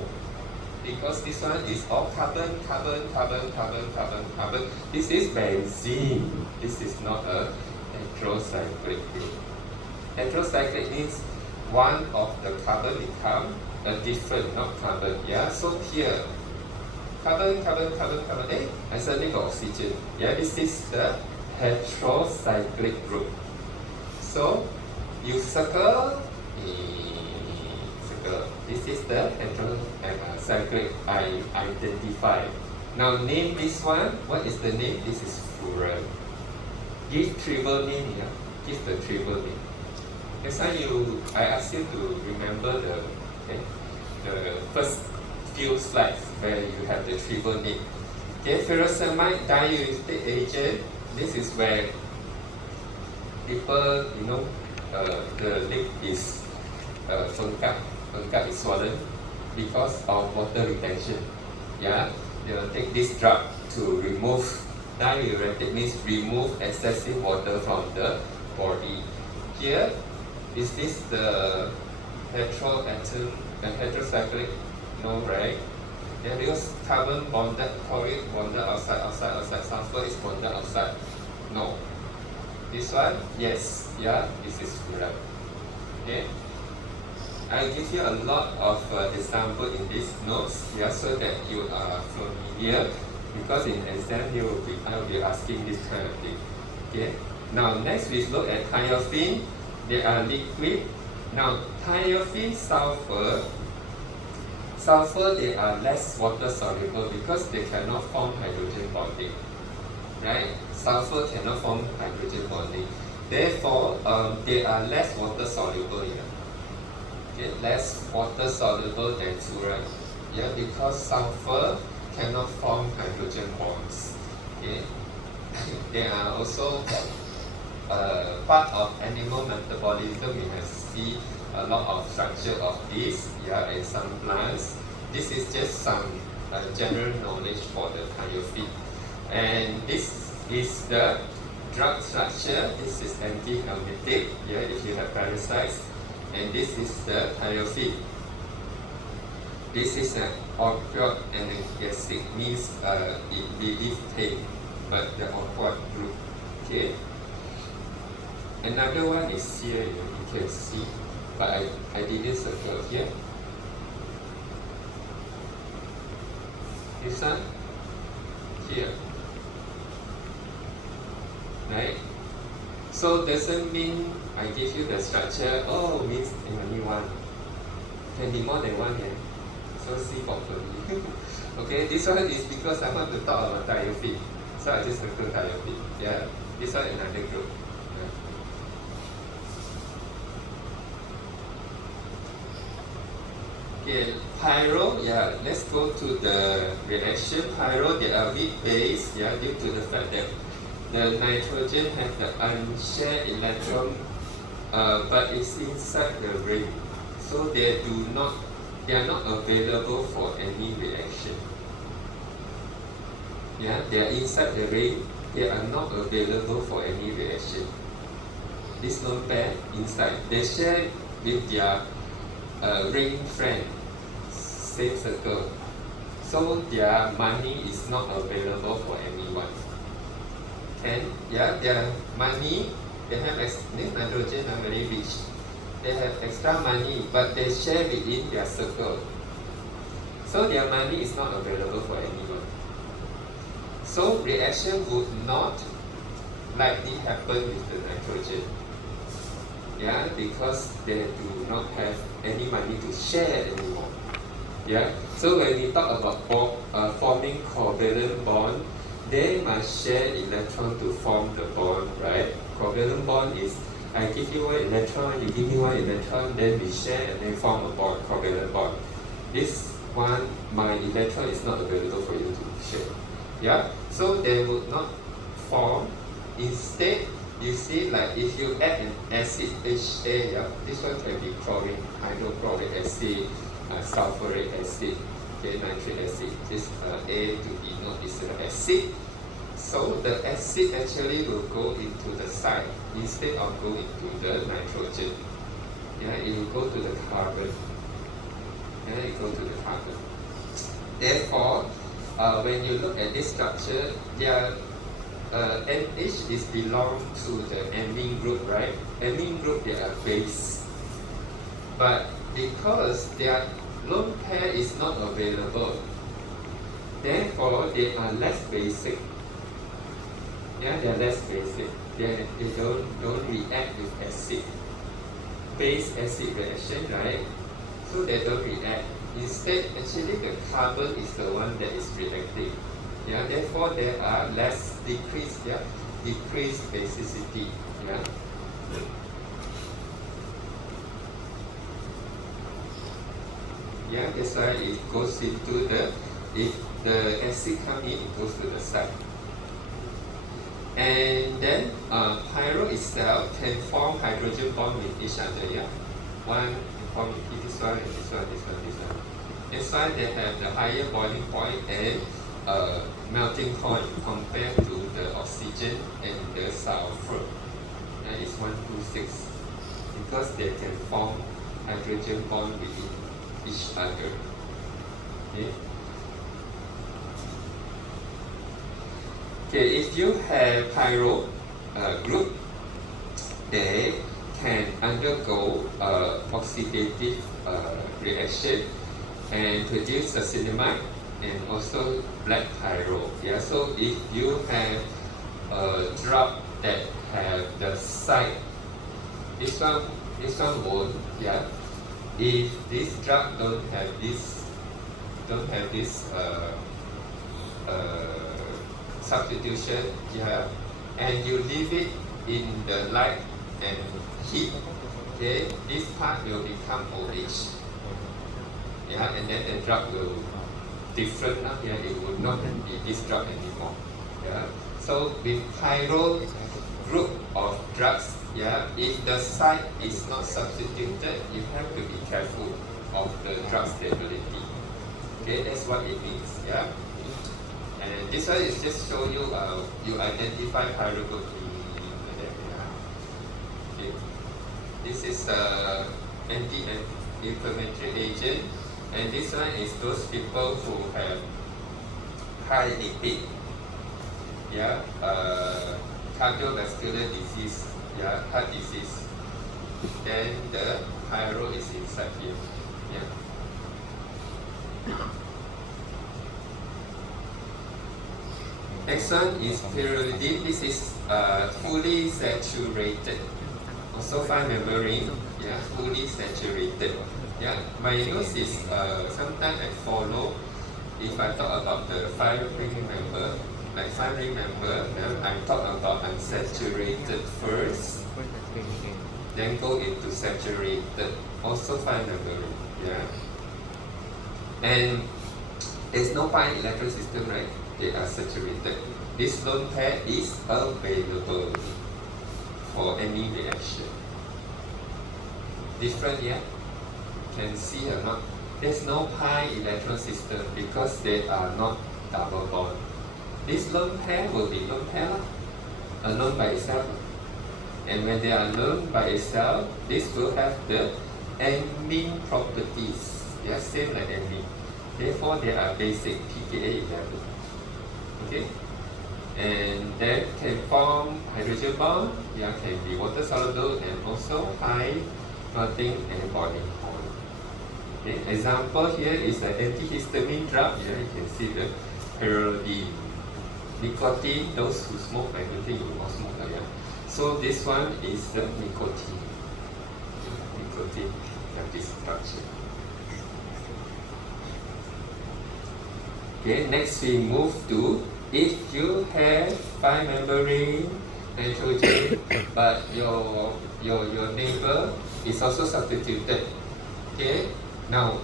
Because this one is all carbon, carbon, carbon, carbon, carbon, carbon. This is benzene. This is not a heterocyclic group. Heterocyclic means one of the carbon become a different, not carbon. Yeah. So here, carbon, carbon, carbon, carbon. I suddenly got oxygen. Yeah. This is the heterocyclic group. So you circle. This is the heterocyclic I identify. Now name this one. What is the name? This is furan. Give trivial name here. Give the trivial name. Next time I ask you to remember the first few slides where you have the trivial name. Okay, furosemide diuretic agent. This is where people, the lip is is swollen because of water retention. Yeah, they will take this drug to remove diuretic, means remove excessive water from the body. Here, is this the heterocyclic? No, right? Yeah, because carbon bonded, chloride bonded outside, sulfur is bonded outside. No. This one, yes, yeah, this is furan. Okay. I'll give you a lot of example in these notes, yeah, so that you are familiar. Because in exam, I will be asking this kind of thing. Okay. Now next we look at thiophene. They are liquid. Now thiophene, sulfur, they are less water soluble because they cannot form hydrogen bonding. Right? Sulfur cannot form hydrogen bonding. Therefore, they are less water soluble here. Okay, less water soluble than furan. Yeah, because sulfur cannot form hydrogen bonds. Okay, they are also part of animal metabolism. We have seen a lot of structure of this. Yeah, and some plants. This is just some general knowledge for the thiophene. And this is the drug structure. This is anti-helmintic. Yeah, if you have parasites. And this is the thiophene. This is an opioid analgesic, means it relieves pain, but the opioid group. Okay. Another one is here, you can see, but I didn't circle here. This one here. Right? So doesn't mean I give you the structure, oh, means only one. Can be more than one, yeah? So see properly. Okay, this one is because I want to talk about thiophene. So I just circle thiophene. Yeah, this one another group. Yeah. Okay, pyro, yeah, let's go to the reaction. Pyro, they are weak base, yeah, due to the fact that the nitrogen has the unshared electron, but it's inside the ring, so they are not available for any reaction. Yeah, they are inside the ring. They are not available for any reaction. This lone pair inside, they share with their ring friend, same circle. So their money is not available for anyone. And yeah, their money, they have nitrogen are very rich. They have extra money, but they share within their circle. So their money is not available for anyone. So reaction would not likely happen with the nitrogen. Yeah, because they do not have any money to share anymore. Yeah. So when we talk about forming covalent bond, they must share electron to form the bond, right? Covalent bond is I give you one electron, you give me one electron, then we share and then form a bond, covalent bond. This one, my electron is not available for you to share. Yeah, so they would not form. Instead, you see, like if you add an acid HA, yeah, this one can be chlorine, hydrochloric acid, sulfuric acid, okay, nitric acid. This A to B note is an acid. So the acid actually will go into the site instead of going to the nitrogen. Yeah, it will go to the carbon. Yeah, it will go to the carbon. Therefore, when you look at this structure, their NH is belong to the amine group, right? Amine group, they are base. But because their lone pair is not available, therefore they are less basic. Yeah, they're less basic. They don't react with acid. Base acid reaction, right? So they don't react. Instead, actually the carbon is the one that is reacting. Yeah, therefore there are less decreased basicity. Yeah. Yeah, that's why it goes into the, if the acid come in, it goes to the side. And then pyro itself can form hydrogen bond with each other. Yeah, one form with this one, and this one, this one, this one. That's why they have the higher boiling point and melting point compared to the oxygen and the sulfur. And it's 126 because they can form hydrogen bond with each other. Okay. Okay, if you have pyro group, they can undergo oxidative reaction and produce succinimide and also black pyro. Yeah, so if you have a drug that have the site, this one won't. Yeah, if this drug don't have this substitution, yeah, and you leave it in the light and heat, okay, this part will become OH. Yeah, and then the drug will different. Yeah, it will not be this drug anymore. Yeah, so with pyro group of drugs, yeah, if the site is not substituted, you have to be careful of the drug stability. Okay, that's what it means. Yeah. And this one is just show you, you identify pyro group in there. Yeah. Okay. This is anti-inflammatory agent, and this one is those people who have high lipid, yeah, cardiovascular disease, yeah, heart disease. Then the pyro is inside here. Yeah. Next one is pyridine. This is fully saturated. Also fine membrane, yeah, fully saturated. Yeah, my notes is sometimes I follow. If I talk about the 5 ring member, like 5 ring member, I talk about unsaturated first, then go into saturated. Also fine membrane, yeah. And there's no pi electron system, right? They are saturated. This lone pair is available for any reaction. Different, yeah? Can see or not? There's no pi electron system because they are not double bond. This lone pair will be lone pair, alone by itself. And when they are alone by itself, this will have the amine properties. They are same like amine. Therefore, they are basic pKa 11. Okay, and that can form hydrogen bond. Yeah, can be water soluble and also high melting and boiling point. Okay, example here is an antihistamine drug. Yeah, you can see the pyridine. Nicotine, those who smoke, I don't think you will smoke. Yeah. So this one is the nicotine. Nicotine have this structure. Okay, next we move to, if you have 5 membrane nitrogen, but your neighbor is also substituted. Okay, now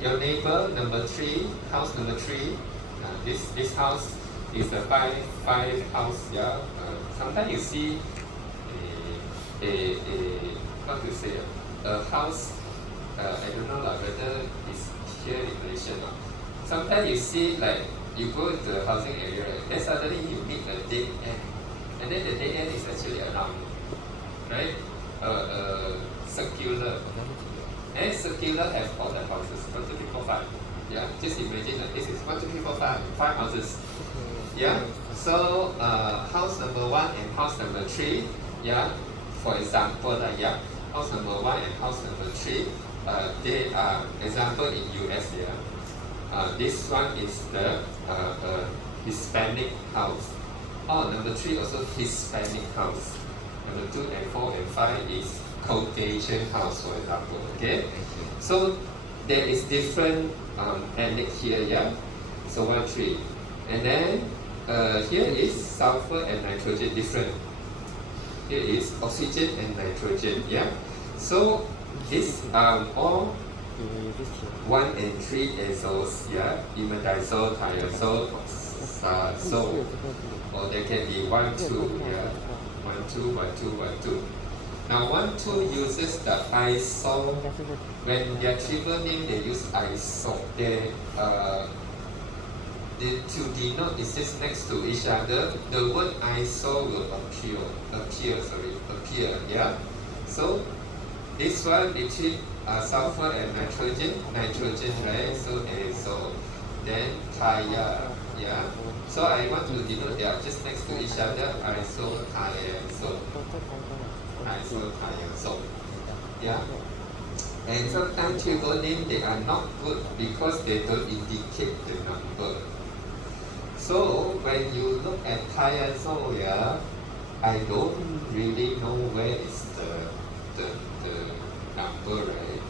your neighbor number 3, house number 3, This house is a five house. Yeah. Sometimes you see a how to say a house. I don't know whether it's here in Malaysia or not. Sometimes you see like you go into the housing area, right? Then suddenly you meet a dead end, and then the dead end is actually a round, right? Circular. And circular have all the houses. 1, 2, 3, 4, 5. Yeah. Just imagine that this is 1, 2, 3, 4, 5. 5 houses. Yeah. So house number 1 and house number 3. Yeah. For example, yeah. House number 1 and house number 3. They are example in US. Yeah. This one is the Hispanic house. Oh, number 3 also Hispanic house. Number 2 and 4 and 5 is Caucasian house, for example. Okay, so there is different annex here, yeah. So 1, 3, and then here is sulfur and nitrogen different. Here is oxygen and nitrogen, yeah. So this all 1 and 3 azoles, yeah. Imidazole, thiazole, azole, or there can be 1, 2, yeah. 1, 2, 1, 2, 1, 2. Now 1, 2 uses the isol. When their triple name they use isol. They to denote is just next to each other. The word isol will appear. Yeah. So this one between sulfur and nitrogen, right? So azole. Then thia, yeah. So I want to denote they are just next to each other. Isol, thiazole. Isothiazole. Yeah. And sometimes triple name they are not good because they don't indicate the number. So when you look at thiazole, yeah, I don't really know where is the number, right?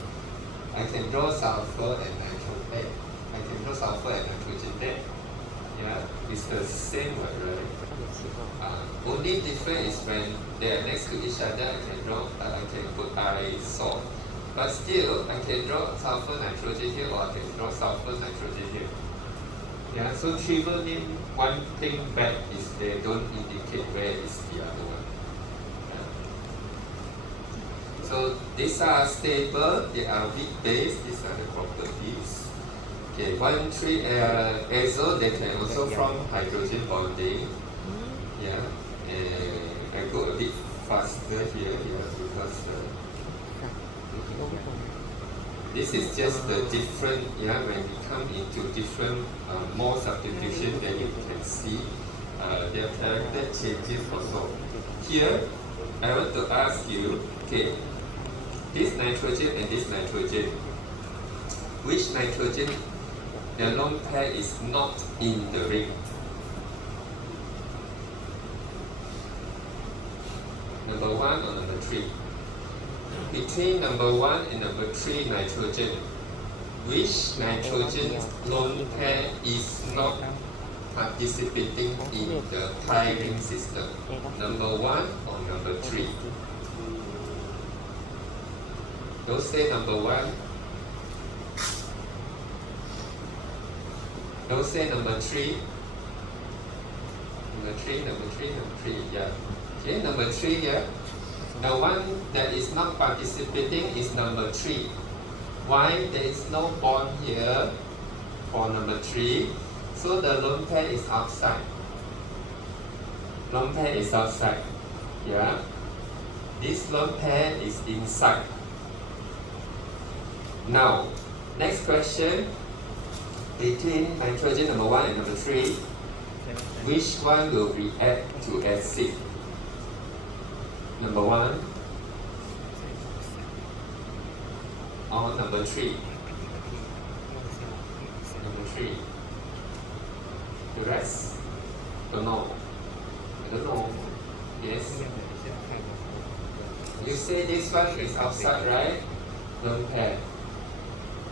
I can draw sulfur and nitrogen. I can draw sulfur and nitrogen there. Yeah, it's the same word, right? Only difference is when they are next to each other. I can put isol, but still I can draw sulfur nitrogen here, or I can draw sulfur nitrogen here. Yeah, so triple name, one thing bad is they don't indicate where is the other one. Yeah. So these are stable, they are weak base. These are the properties. Okay, 1, 3 azole, they can also form hydrogen bonding. Yeah, and I go a bit faster here because this is just the different, yeah, when we come into different more substitution, then you can see their character changes also. Here, I want to ask you, okay, this nitrogen and this nitrogen, which nitrogen, the lone pair is not in the ring? Number 1 or number 3? Between number 1 and number 3 nitrogen, which nitrogen lone pair is not participating in the pi ring system? Number 1 or number 3? Don't say number 1. Don't say number 3. Number 3, yeah. Okay, number 3 here. The one that is not participating is number 3. Why? There is no bond here for number 3. So the lone pair is outside. Lone pair is outside. Yeah. This lone pair is inside. Now, next question. Between nitrogen number 1 and number 3, which one will react to acid? Number 1 or number 3? Number 3. The rest? Don't know. I don't know. Yes? You say this one is outside, right? Lone pair.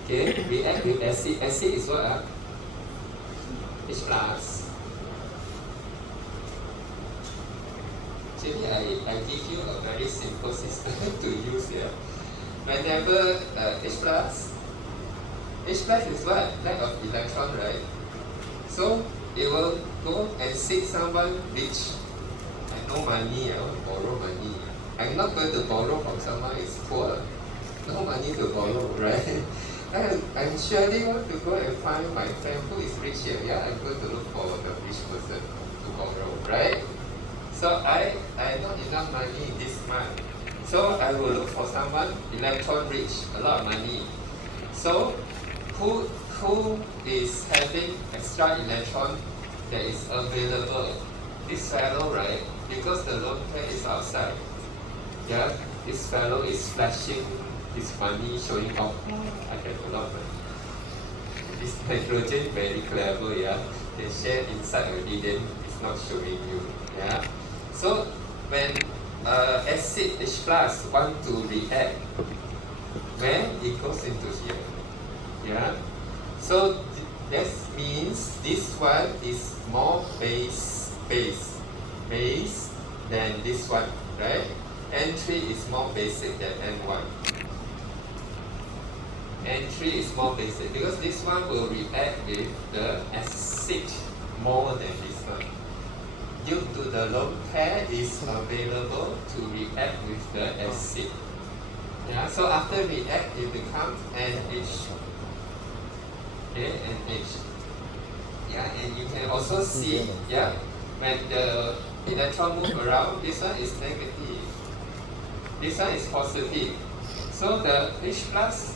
Okay, react with acid. Acid is what? H plus. Actually, I give you a very simple system to use here. Whenever H plus is what? Lack of electron, right? So it will go and seek someone rich. I no money, I want to borrow money. I'm not going to borrow from someone who is poor. No money to borrow, right? I surely want to go and find my friend who is rich here. Yeah, I'm going to look for the rich person to borrow, right? So I not enough money this month. So I will look for someone electron rich, a lot of money. So who is having extra electron that is available? This fellow, right? Because the lone pair is outside. Yeah, this fellow is flashing his money, showing off. I have a lot of money. This nitrogen very clever, yeah. They share inside already, then it's not showing you. Yeah. So when acid H plus want to react, where it goes into here. Yeah. So that means this one is more base than this one, right? N3 is more basic than N1. N3 is more basic because this one will react with the acid more than this one. Due to the lone pair is available to react with the acid. Yeah, so after react it becomes NH. Okay, NH. Yeah, and you can also see, yeah, when the electron move around, this one is negative. This one is positive. So the H plus,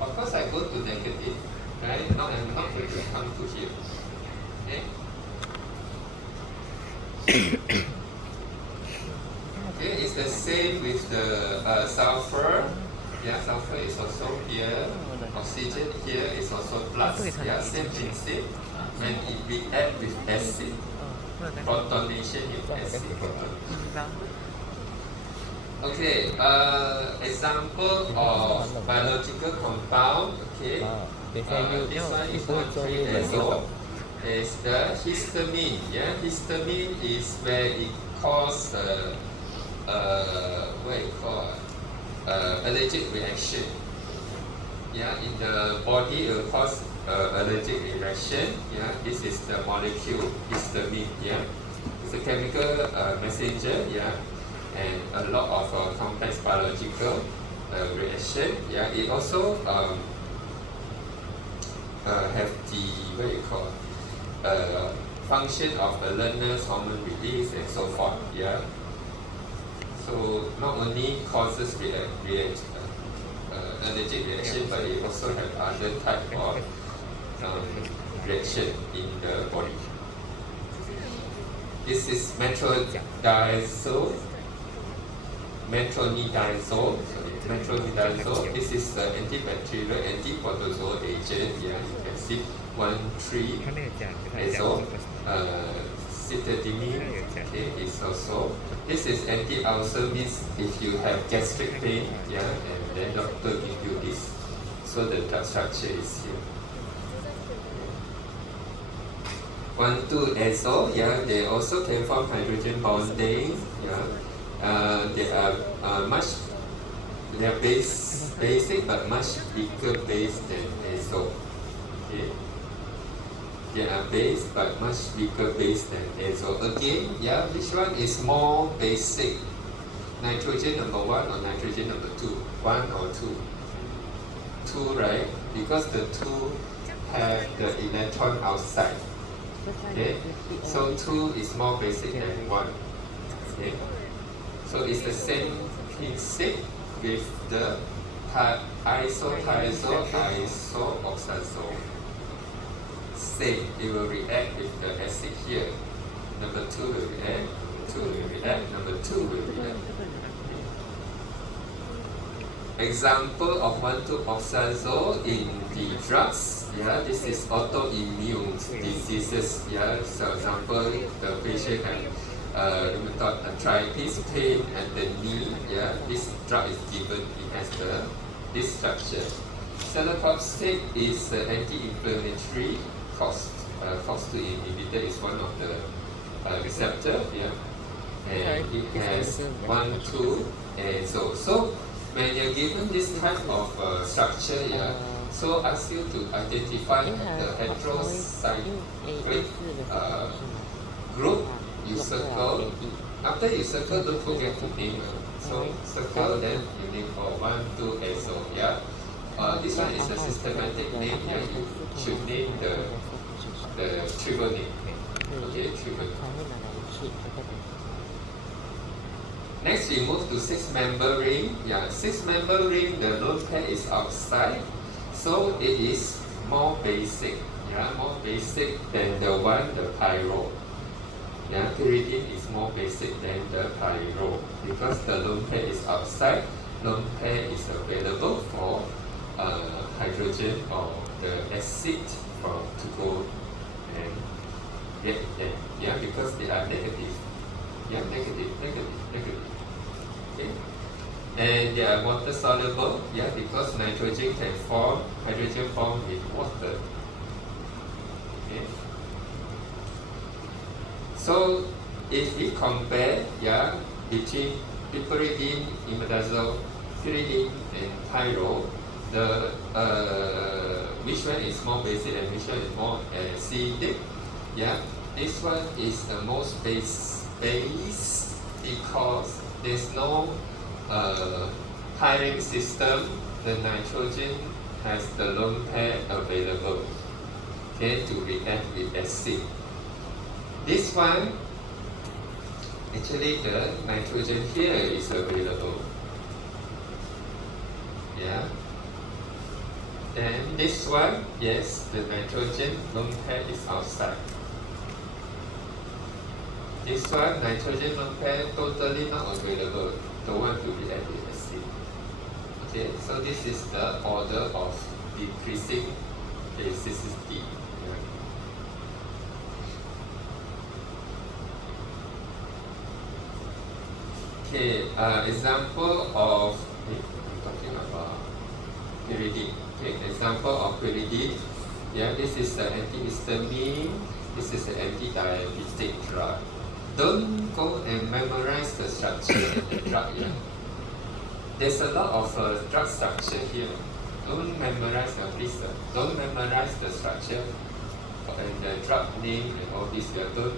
of course I go to negative, right? Now I'm not going to come to here. Okay? Okay, it's the same with the sulfur. Yeah, sulfur is also here. Oxygen here is also plus. Yeah, same principle. When it react with acid, protonation with acid. Okay, example of biological compound. Okay, this one is 1,3-azole. Is the histamine. Yeah, histamine is where it causes what you call allergic reaction. Yeah, in the body it will cause allergic reaction. Yeah, this is the molecule histamine. Yeah, it's a chemical messenger. Yeah, and a lot of complex biological reaction. Yeah, it also have the what you call function of the learner's hormone release and so forth. Yeah. So not only causes allergic reaction, but it also have other type of reaction in the body. This is metronidazole. This is the antibacterial, antiprotozoal agent. Yeah, you can see 1,3-azole. Cytidine, okay, is also. This is anti-ulcer, means if you have gastric pain, yeah, and then doctor give you this. So the drug structure is here. 1,2-azole, yeah, they also can form hydrogen bonding, yeah. They are basic but much weaker base than azole. Okay. They are base but much weaker base than azole. Again, yeah, which one is more basic? Nitrogen number 1 or nitrogen number 2? 1 or 2? 2, right? Because the 2 have the electron outside. Okay, so 2 is more basic than 1. Okay, so it's the same principle with the isotriazole, isooxazole. Same, it will react with the acid here. Number 2 will react, 2 will react, number 2 will react. Example of 1,2-oxazole in the drugs. Yeah, this is autoimmune diseases. Yeah, so example, the patient have rheumatoid arthritis, pain at the knee. Yeah, this drug is given. It has this structure. Celecoxib is anti-inflammatory. COX-2 inhibitor is one of the receptor. Yeah, and it has 1,2-azole. So when you're given this type of structure, yeah, So ask you to identify the heterocyclic group. You circle. After you circle, don't forget to name. So circle, then you name for 1, 2, and so yeah. This one is a systematic name. Yeah, you should name the triple name. Okay, triple. Next, we move to 6-member ring. Yeah, 6-member ring, the lone pair is outside, so it is more basic. Yeah, more basic than the pyro. Yeah, pyridine is more basic than the pyro because the lone pair is outside. Lone pair is available for hydrogen or the acid to go and get them. Yeah, because they are negative. Yeah, negative. Okay. And they are water soluble, yeah, because nitrogen can form, hydrogen form with water. Okay. So if we compare, yeah, between piperidine, imidazole, pyridine, and pyro, the which one is more basic and which one is more acidic? Yeah, this one is the most base because there's no pairing system. The nitrogen has the lone pair available, okay, to react with acid. This one, actually the nitrogen here is available. Yeah. Then this one, yes, the nitrogen lone pair is outside. This one, nitrogen lone pair totally not available. Don't want to react with acid. Okay, so this is the order of decreasing basicity. Okay, example of I'm talking about pyridine. Okay, example of pyridine. Yeah, this is the antihistamine. This is the anti-diabetic drug. Don't go and memorize the structure of the drug. Yeah, there's a lot of drug structure here. Don't memorize please. Don't memorize the structure and the drug name and all this. Yeah, don't.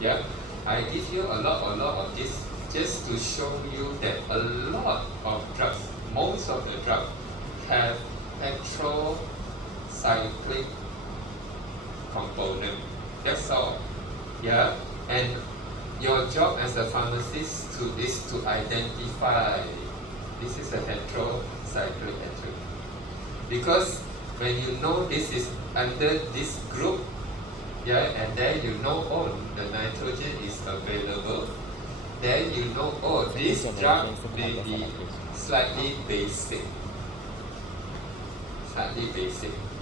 Yeah, I give you a lot of this just to show you that a lot of drugs, most of the drugs, have heterocyclic component. That's all. Yeah, and your job as a pharmacist is to identify this is a heterocyclic attribute. Because when you know this is under this group, yeah, and then you know, oh, the nitrogen is available, then you know, oh, this drug may be slightly basic.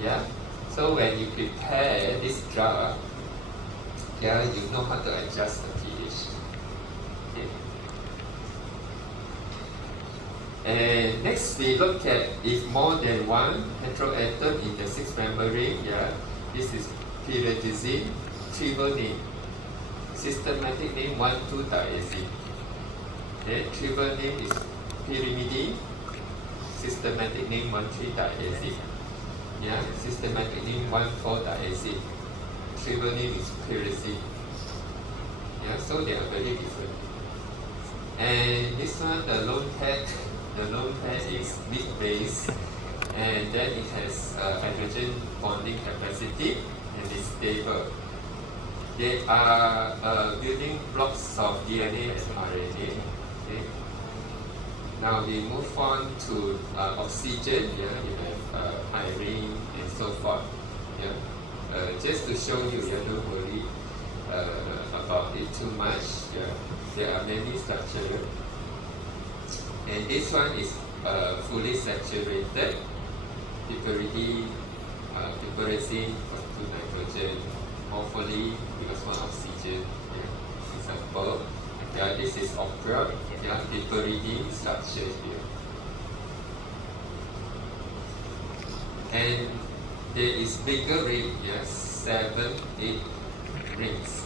Yeah. So when you prepare this drug, yeah, you know how to adjust the pH. Okay. And next we look at if more than one heteroatom in the 6-member ring, yeah, this is pyridazine, triple name. Systematic name 1,2-diazine. Okay, triple name is pyrimidine. Systematic name 1,3-diazine. Yeah, systematic name 1,4-diazine. Triple name is pyrazine. Yeah, so they are very different. And this one, the lone pair is big base, and then it has hydrogen bonding capacity and is stable. They are building blocks of DNA and RNA. Okay. Now we move on to oxygen. Yeah, you have pyrene and so forth. Yeah. Just to show you, yeah, don't worry about it too much. Yeah. There are many structures. And this one is fully saturated. Piperidine, piperazine, 2 nitrogen, morphine because 1 oxygen. Yeah. Example. Yeah, this is ochre. Yeah, piperidine structure here. And there is bigger ring, yes, 7, 8 rings.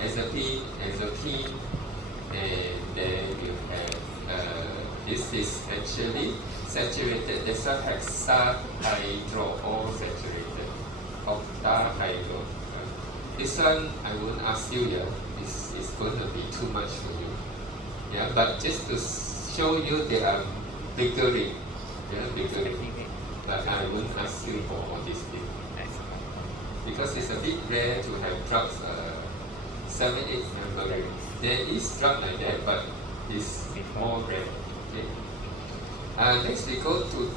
Azapine, and then you have This is actually saturated. That's a hexahydro or saturated. Octahydro. This one I won't ask you, yeah. This is going to be too much for you. Yeah, but just to show you they are bigger ring. Yeah, bigger ring. But I won't ask you for all these things. Because it's a bit rare to have drugs 7, 8 member ring. There is drug like that, but it's more rare. Okay. Next we go to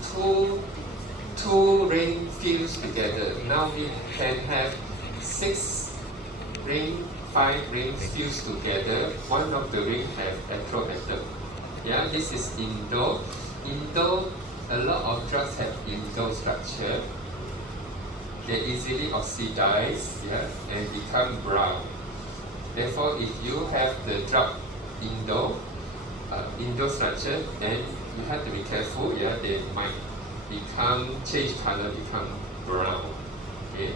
two ring fused together. Now we can have 6 ring, 5 rings fused together. One of the ring have heteroatom. Yeah, this is indole. Indole, a lot of drugs have indole structure. They easily oxidize, yeah, and become brown. Therefore, if you have the drug indole structure, then you have to be careful. Yeah, they might change color, become brown. Okay.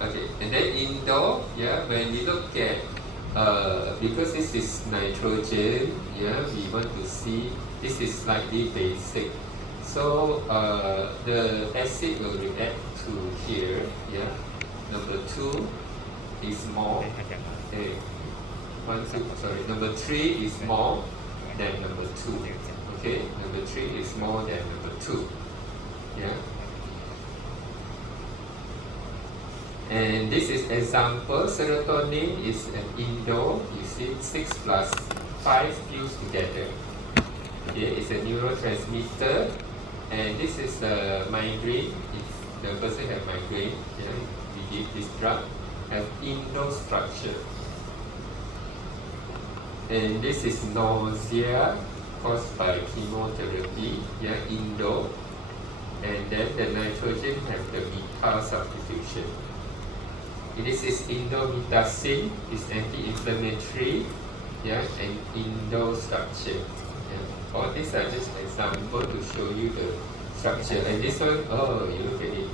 And then indole, yeah, when we look at because this is nitrogen, yeah, we want to see this is slightly basic. So the acid will react to here, yeah. Number 2 is more. Number 3 is more than number 2. Okay, number 3 is more than number 2. Yeah. And this is example. Serotonin is an indole. You see, 6 plus 5 fused together. Okay, it's a neurotransmitter. And this is migraine. If the person have migraine, yeah, we give this drug, have indole structure. And this is nausea caused by chemotherapy, yeah, indole. And then the nitrogen have the methyl substitution. This is indomethacin, is anti-inflammatory, yeah, and indole structure. Yeah. All these are just example to show you the structure. And this one, oh, you look at it,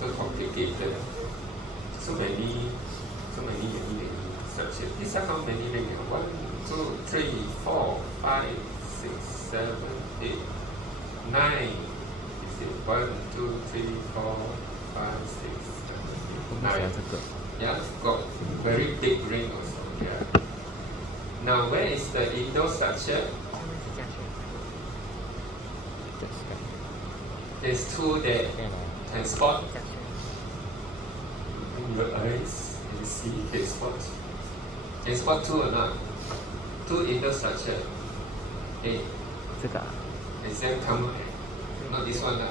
so complicated. So many structures. These are how many rings? 1, 2, 3, 4, 5, 6, 7, 8, 9. You see, 1, 2, 3, 4, 5, 6, 7, 8, 9. Yeah, got very big ring also. Yeah. Now, where is the indole structure? There's 2 there. Can spot in your eyes and see the spots. Can spot 2 or not? 2 indole structure. Hey. Exam come. Not this one. I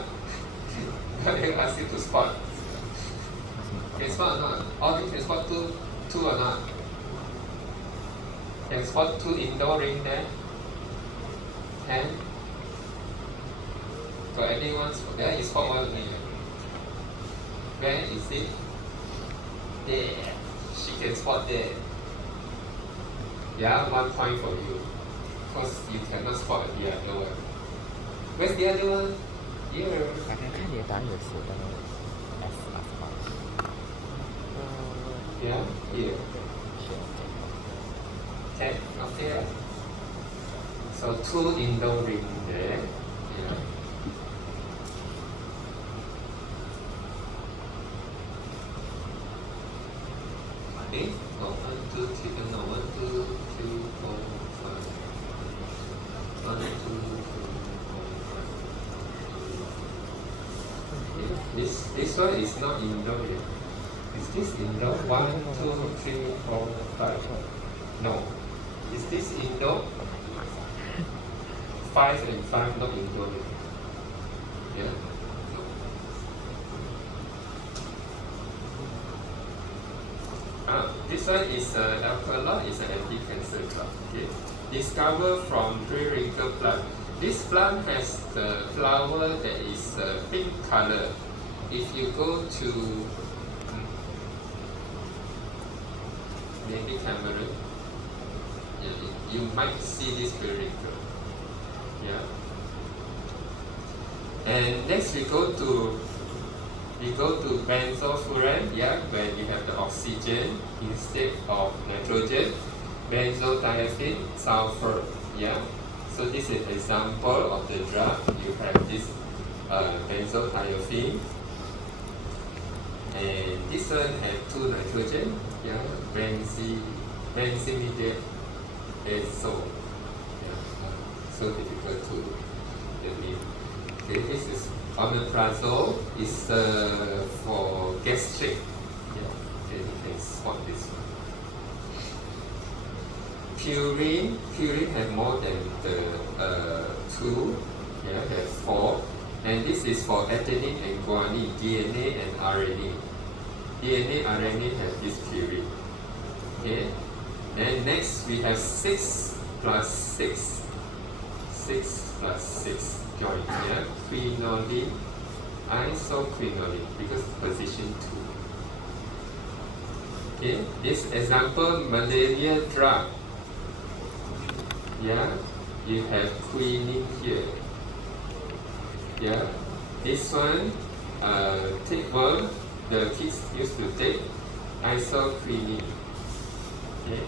ask you to spot. Can spot or not? All you can spot 2 or not? Can spot 2 indole ring there? Can? Got anyone? There you spot 1 only. Where is it? There. She can spot there. Yeah, 1 point for you. Because you cannot spot the other one. Where's the other one? Here. Yeah, here. Okay, up there. So 2 indole ring there. Yeah. Okay. 1, 2, 3, no, 1, 2, 3, 4, 5. 1, 2, 3, 4, 5. This one is not indole yet. Is this indole? 1, 2, 3, 4, 5. No. Is this indole? 5 and 5 not indole yet. Yeah. This one is alkaloid, is an anti-cancer drug. Okay, discovered from Drewrinkle plant. This plant has the flower that is pink color. If you go to maybe Cameroon, you might see this Drewrinkle. Yeah. And next we go to benzophuran, yeah, where we have the oxygen instead of nitrogen. benzodiazepine, sulfur. Yeah. So this is example of the drug. You have this benzodiazepine, and this one have 2 nitrogen. Yeah, benzimidate benzo. Yeah, so difficult to name. Okay, this is omeprazole. Is for gastric. Yeah, okay, you can spot this one. Purine have more than the 2. Yeah, have 4. And this is for adenine and guanine, DNA and RNA. DNA, RNA have this purine. Okay. And next we have 6 plus 6. 6 plus 6 join here. Quinoline, isoquinoline, because position 2. Okay. This example, malaria drug. Yeah, you have quinine here. Yeah, this one, tapeworm, the kids used to take isoquinine. Okay.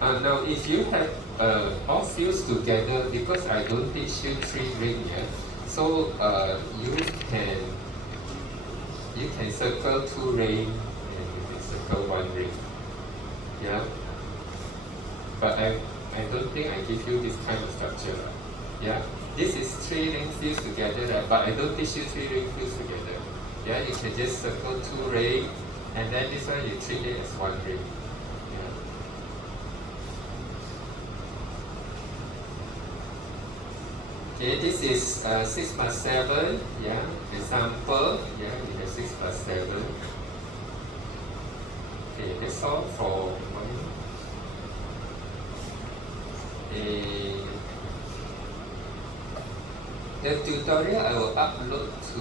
Now, if you have all fused together, because I don't teach you 3 ring yet, so you can circle 2 ring and you can circle 1 ring. Yeah, but I don't think I give you this kind of structure. Yeah, this is 3 rings fused together, but I don't teach you 3 rings fused together. Yeah, you can just circle 2 rings, and then this one you treat it as 1 ring. Yeah. Okay, this is 6 plus 7. Yeah, example. Yeah, we have 6 plus 7. Okay, that's all for morning. The tutorial I will upload to,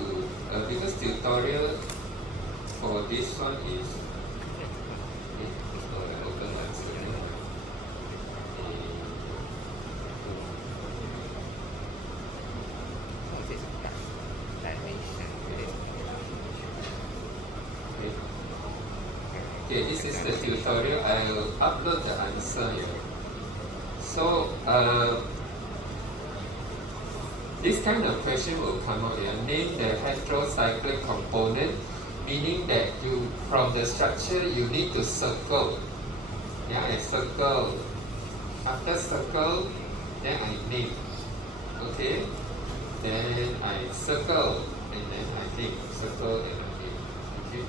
because tutorial for this one is, I open my screen. Okay, this is the tutorial. I will upload the answer here. So, this kind of question will come out here. Name the heterocyclic component, meaning that you, from the structure, you need to circle. Yeah, I circle. After circle, then I name. Okay? Then I circle, and then I name. Circle and I name. Okay?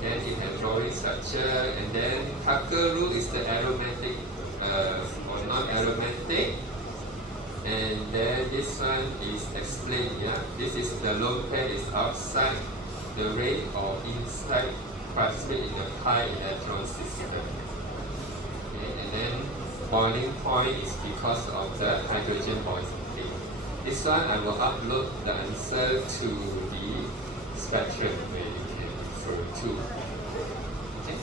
Then it has drawing structure, and then Tucker rule is the aromatic or non-aromatic, and then this one is explained. Yeah, this is the lone pair is outside the ring or inside, participate in the pi electron system. Okay, and then boiling point is because of the hydrogen bond. Okay. This one I will upload the answer to the spectrum where you can refer to. Okay,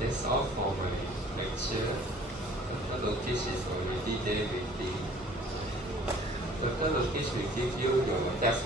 that's all for my lecture. Dr. Lokesh is already there waiting. Dr. Lokesh will give you your test